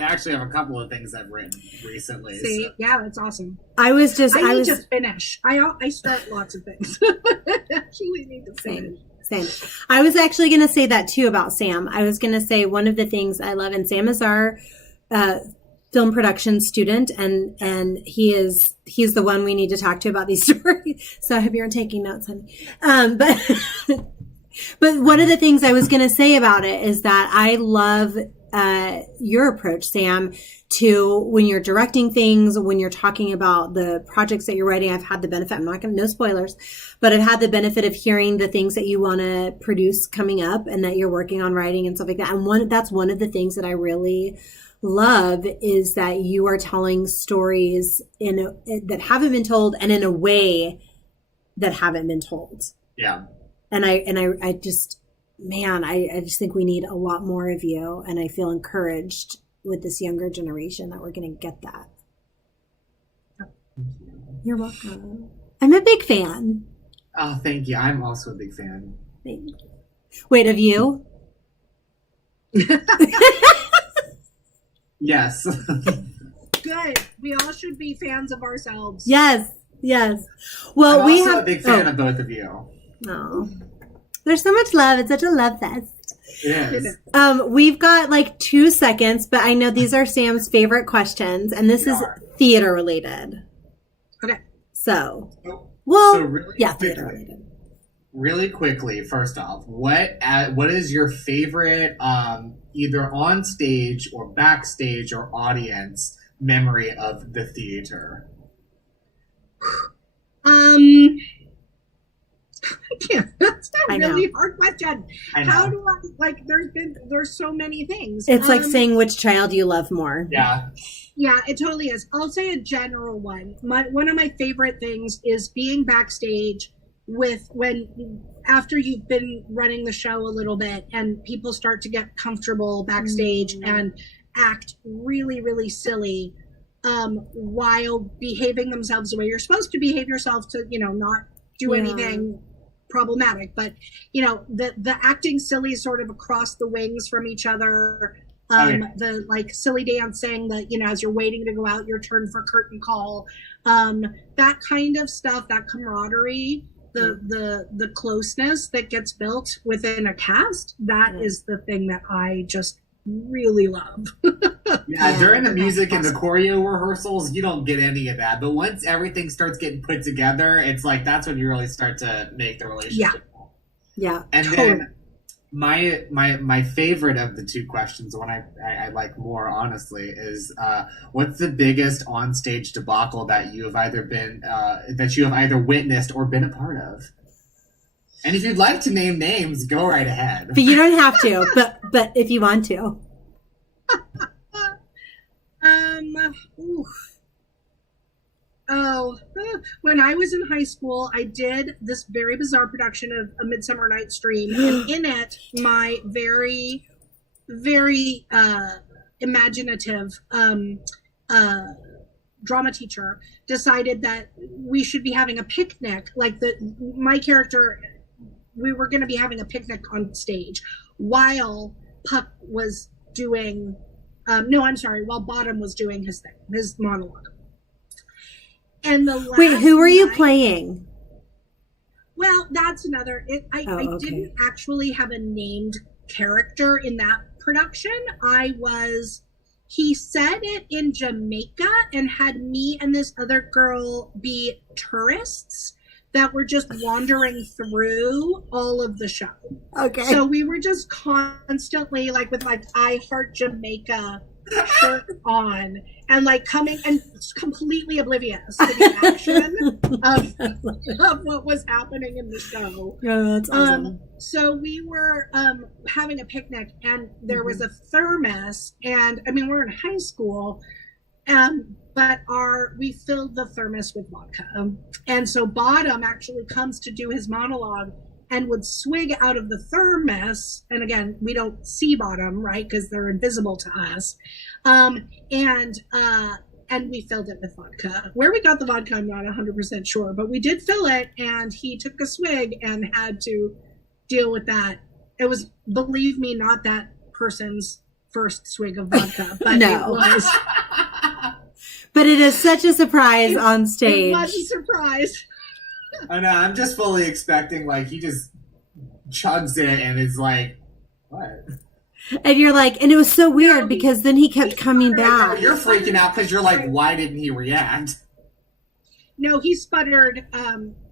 actually have a couple of things I've written recently. See, so. yeah, that's awesome. I need to finish. I start lots of things. Actually need to finish. Same. I was actually going to say that too about Sam. I was going to say one of the things I love, and Sam is our film production student, and he's the one we need to talk to about these stories. So I hope you're taking notes, honey. But one of the things I was going to say about it is that I love your approach, Sam, to when you're directing things, when you're talking about the projects that you're writing. I've had the benefit, I'm not going to, no spoilers, but I've had the benefit of hearing the things that you want to produce coming up and that you're working on writing and stuff like that. And that's one of the things that I really love is that you are telling stories that haven't been told and in a way that haven't been told. Yeah. And I just think we need a lot more of you. And I feel encouraged with this younger generation that we're going to get that. You're welcome. I'm a big fan. Oh, thank you. I'm also a big fan. Thank you. Wait, of you? Yes. Good. We all should be fans of ourselves. Yes. Well, I'm also a big fan of both of you. Oh, there's so much love. It's such a love fest. Yes. We've got like 2 seconds, but I know these are Sam's favorite questions, and this is theater related. Okay. So really theater related. Really quickly, first off, what is your favorite either on stage or backstage or audience memory of the theater? I can't. That's a really hard question. How do I there's so many things. It's like saying which child you love more. Yeah. Yeah, it totally is. I'll say a general one. One of my favorite things is being backstage after you've been running the show a little bit and people start to get comfortable backstage and act really, really silly while behaving themselves the way you're supposed to behave yourself to, not do anything problematic, but you know, the acting silly sort of across the wings from each other, the like silly dancing that, you know, as you're waiting to go out your turn for curtain call, that kind of stuff, that camaraderie, the closeness that gets built within a cast, that is the thing that I just really love. During the music and the choreo rehearsals, you don't get any of that. But once everything starts getting put together, it's like that's when you really start to make the relationship. Yeah. And then my favorite of the two questions, the one I like more honestly, is what's the biggest onstage debacle that you have either witnessed or been a part of? And if you'd like to name names, go right ahead. But you don't have to, but if you want to. When I was in high school, I did this very bizarre production of A Midsummer Night's Dream, and in it, my very, very imaginative drama teacher decided that we should be having a picnic. Like my character, we were going to be having a picnic on stage while Puck was doing. While Bottom was doing his thing, his monologue. And wait, who were you playing? Well, that's another. I didn't actually have a named character in that production. He said it in Jamaica and had me and this other girl be tourists that were just wandering through all of the show. Okay. So we were just constantly like with like I Heart Jamaica shirt on and like coming and completely oblivious to the action of what was happening in the show. Yeah, that's awesome. So we were having a picnic and there was a thermos, and I mean we're in high school, but we filled the thermos with vodka. And so Bottom actually comes to do his monologue and would swig out of the thermos. And again, we don't see Bottom, right? Because they're invisible to us. And we filled it with vodka. Where we got the vodka, I'm not 100% sure, but we did fill it, and he took a swig and had to deal with that. It was, believe me, not that person's first swig of vodka, but no. It was. But it is such a surprise on stage. It was a surprise. I know. I'm just fully expecting, like, he just chugs it and is like, what? And you're like, and it was so weird because then he kept coming back. You're freaking out because you're like, why didn't he react? No, he sputtered.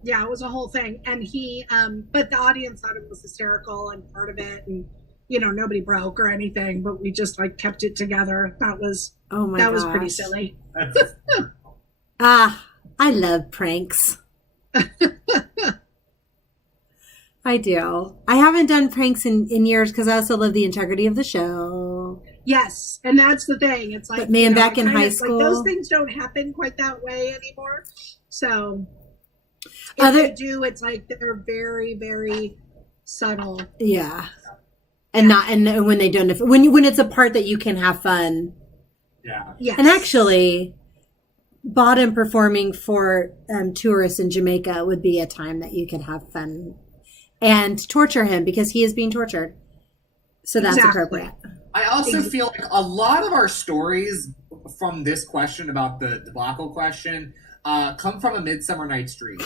Yeah, it was a whole thing. And he, but the audience thought it was hysterical and part of it. And, you know, nobody broke or anything, but we just like kept it together. That was pretty silly. I love pranks. I do. I haven't done pranks in years because I also love the integrity of the show. Yes, and that's the thing. It's like, but man, back in high school, like, those things don't happen quite that way anymore. So if they do, it's like they're very, very subtle. Yeah, and when they don't, when it's a part that you can have fun. Yeah. Yes. And actually, Bottom performing for tourists in Jamaica would be a time that you could have fun and torture him because he is being tortured. So that's appropriate. I also feel like a lot of our stories from this question about the debacle question come from A Midsummer Night's Dream.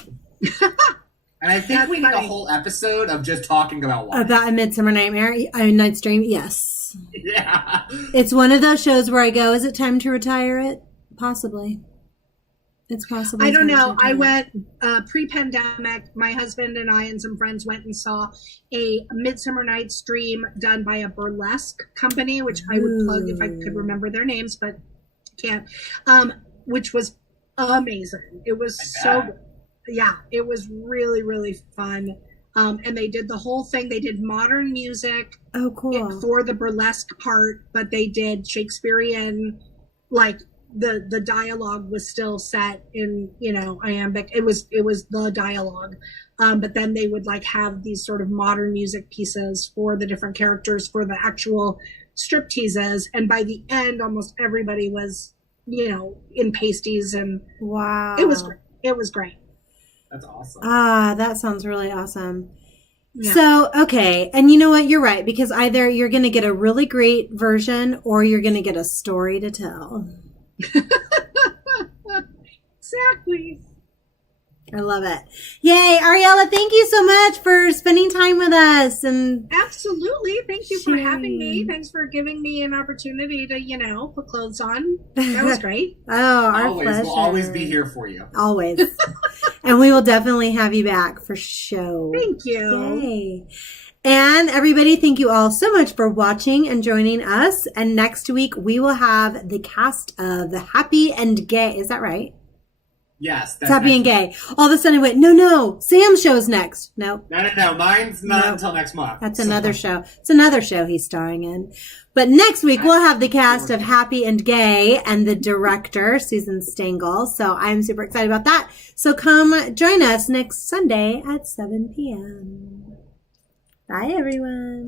And I think we need a whole episode of just talking about why. About A Midsummer Night's Dream, yes. Yeah. It's one of those shows where I go, is it time to retire it? Possibly. It's possible. I don't know. I went pre-pandemic. My husband and I and some friends went and saw a Midsummer Night's Dream done by a burlesque company, which I would plug if I could remember their names, but can't. Which was amazing. It was it was really, really fun. And they did the whole thing. They did modern music. Oh, cool. For the burlesque part, but they did Shakespearean, like. The dialogue was still set in, you know, iambic. It was the dialogue. But then they would like have these sort of modern music pieces for the different characters for the actual strip teases. And by the end, almost everybody was, you know, in pasties and wow. It was great. That's awesome. That sounds really awesome. Yeah. So, okay. And you know what? You're right, because either you're going to get a really great version or you're going to get a story to tell. Exactly. I love it. Yay, Ariella, thank you so much for spending time with us. And Absolutely. Thank you for having me. sharing. Thanks for giving me an opportunity to, put clothes on. That was great. Oh, our Always. pleasure. We'll always be here for you. Always. And we will definitely have you back for sure. Thank you. Yay. And everybody, thank you all so much for watching and joining us. And next week, we will have the cast of The Happy and Gay. Is that right? Yes. It's Happy and Gay. All of a sudden I went, no, Sam's show's next. No. No. Mine's not until next month. That's another show. It's another show he's starring in. But next week, we'll have the cast of Happy and Gay and the director, Susan Stengel. So I'm super excited about that. So come join us next Sunday at 7 p.m. Bye, everyone.